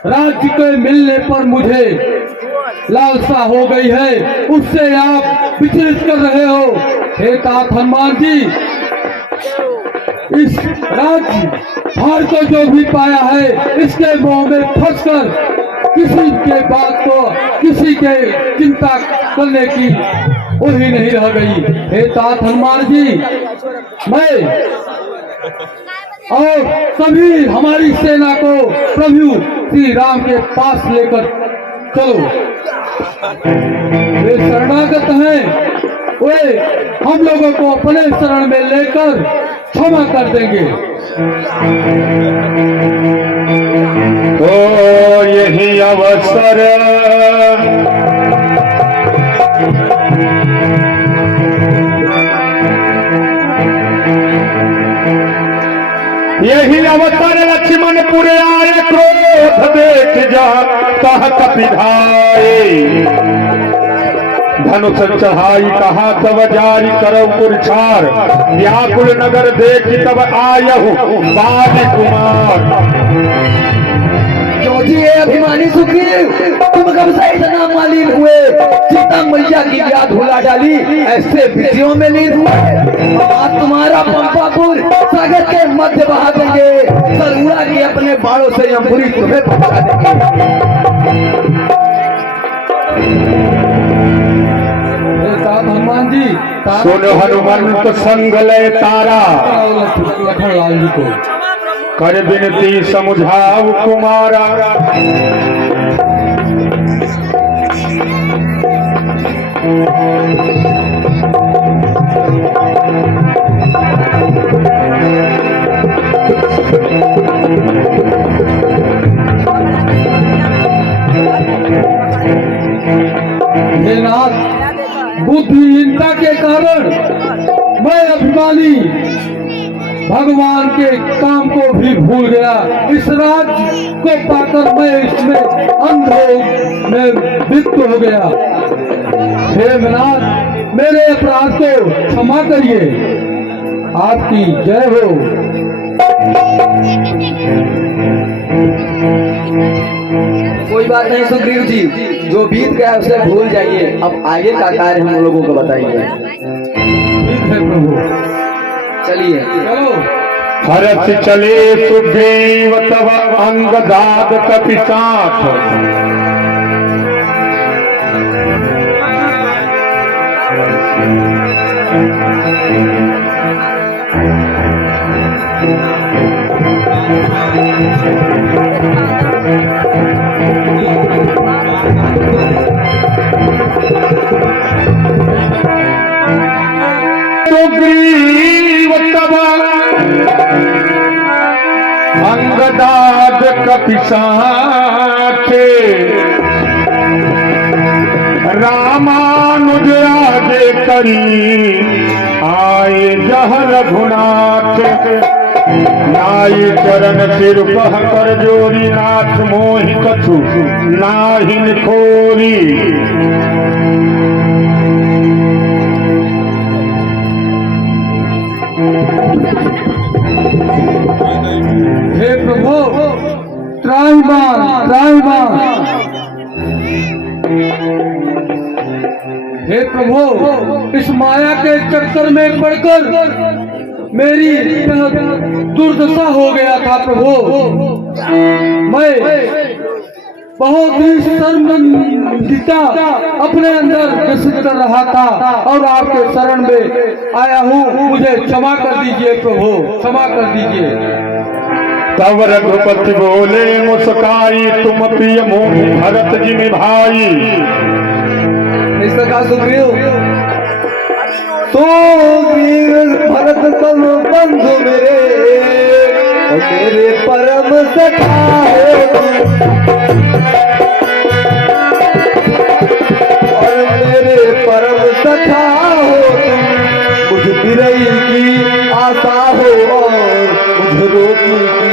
राज्य के मिलने पर मुझे लालसा हो गई है, उससे आप विचलित कर रहे हो। हे तात हनुमान जी, इस राज्य भार को जो भी पाया है, इसके मोह में फंसकर किसी के बात को, किसी के चिंता करने की वही नहीं रह गई। हे तात हनुमान जी, मैं और सभी हमारी सेना को प्रभु श्री राम के पास लेकर चलो। वे शरणागत हैं, वे हम लोगों को अपने शरण में लेकर क्षमा कर देंगे। तो यही अवसर अवसर लक्ष्मण पुरे आए क्रोध देख जा कह कपिधाए धनुष चढ़ाई कहा तब जारी करो पुरछार व्याकुल नगर देख तब आयहु बाली कुमार। क्यों जी ये अभिमानी सुग्रीव, तुम कब से इतना मालीन हुए? सीता मैया की याद भुला डाली, ऐसे विधियों में लीन हुए। आज तुम्हारा पंपापुर सागर के मध्य बहा देंगे, सरुआ के अपने बाड़ों से यमपुरी तुम्हें पहुंचा देंगे। हनुमान जी सुन हनुमंत संग लय तारा लखनलाल जी को कर विनती समझाऊ कुमारा। हे नाथ, बुद्धिहीनता के कारण मैं अभिमानी भगवान के काम को भी भूल गया। इस राज्य को पाकर मैं इसमें अंधों में वित्त हो गया। हे नाथ, मेरे अपराध को क्षमा करिए। आपकी जय हो। कोई बात नहीं सुग्रीव जी, जो बीत गया उसे भूल जाइए। अब आगे का कार्य हम लोगों को बताइए। ठीक है प्रभु, चलिए चलो। हरस चले सुग्रीव तब अंगदाद कपि साथ सुग्रीव तब अंगदाद कपि साथे रामानुज आजे करी आए जह रघुनाथ नाई चरण सिर पह कर जोरी नाथ मोहि कछु नाहिन खोरी। हे प्रभु, त्राहिमाम त्राहिमाम। हे प्रभु, इस माया के चक्कर में पड़कर मेरी दुर्दशा हो गया था प्रभु। मैं बहुत ही शर्मिंदा अपने अंदर ग्रसित कर रहा था और आपके शरण में आया हूँ। मुझे क्षमा कर दीजिए प्रभु, क्षमा कर दीजिए। तब रघुपति बोले मुस्काई तुम प्रिय मोहि भरत जिमि भाई। इसका कहा सुग्रीव, सुग्रीव भरत तुम बंधु मेरे और तेरे परम सखा हो और मेरे परम सखा हो तुम। मुझ बिरई की आशा हो और मुझ रोगी की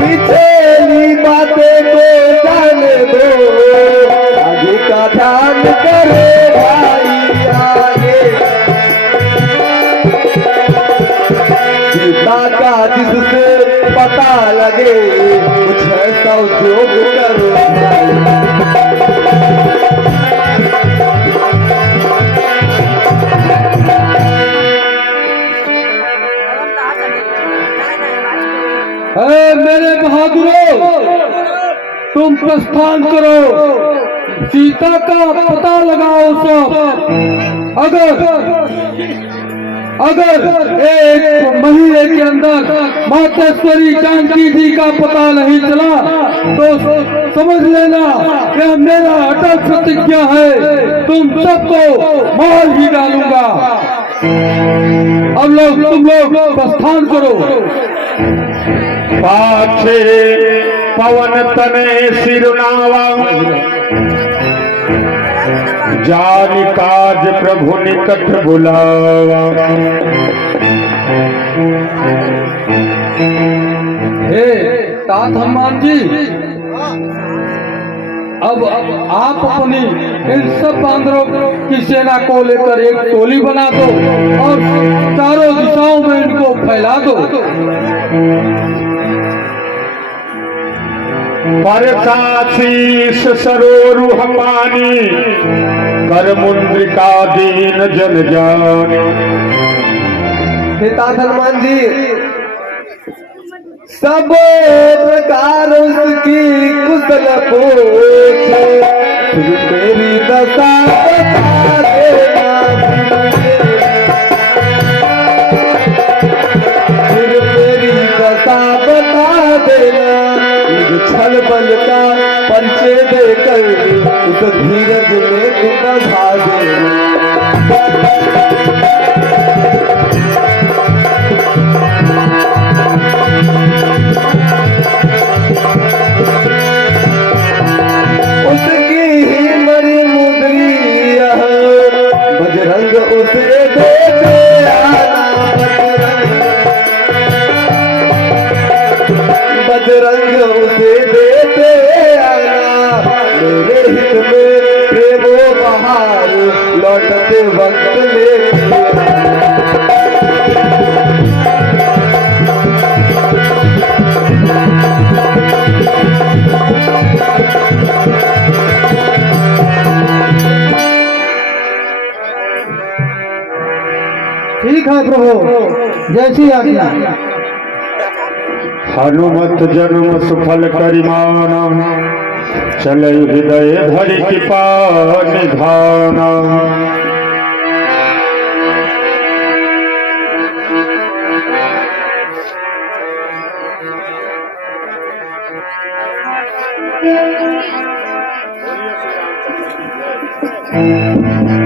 पिछली बातें को जाने दो, आगे का ध्यान करे भाई आगे। सीता का जिससे पता लगे कुछ ऐसा उद्योग करो मेरे बहादुरों, तुम प्रस्थान करो, सीता का पता लगाओ सब। अगर एक महीने के अंदर मातेश्वरी जानकी जी का पता नहीं चला तो समझ लेना कि मेरा अटल प्रतिज्ञा है, तुम सबको मार ही डालूंगा। अब तुम लोग प्रस्थान करो। पाछे पवन तने सिरनावा जानी काज प्रभु निकट बुलावा। हे तात हनुमान जी, अब आप अपनी इन सब बांदरों की सेना को लेकर एक टोली बना दो और चारों दिशाओं में इनको फैला दो। परसाशीष सरोरुह पानी कर मुंद्रिका दीन जन जानी। पिता हनुमान जी, सब प्रकार उसकी कुशल पूछे, फिर मेरी दशा बता देना, फिर मेरी दशा बता देना। मुझे छल बल का परिचय देकर उस धीरज में तुम बधा देना। उसकी ही मरी मुद्री बजरंग उसे देते आना, बजरंग उसे देते आना। मेरे हित में प्रेमो बहार लौटते वक्त में। ठीक है प्रभु, जैसी आज्ञा। हनुमत जन्म सुफल करिमाना, चले हृदय धरि कृपा निधाना। Thank you.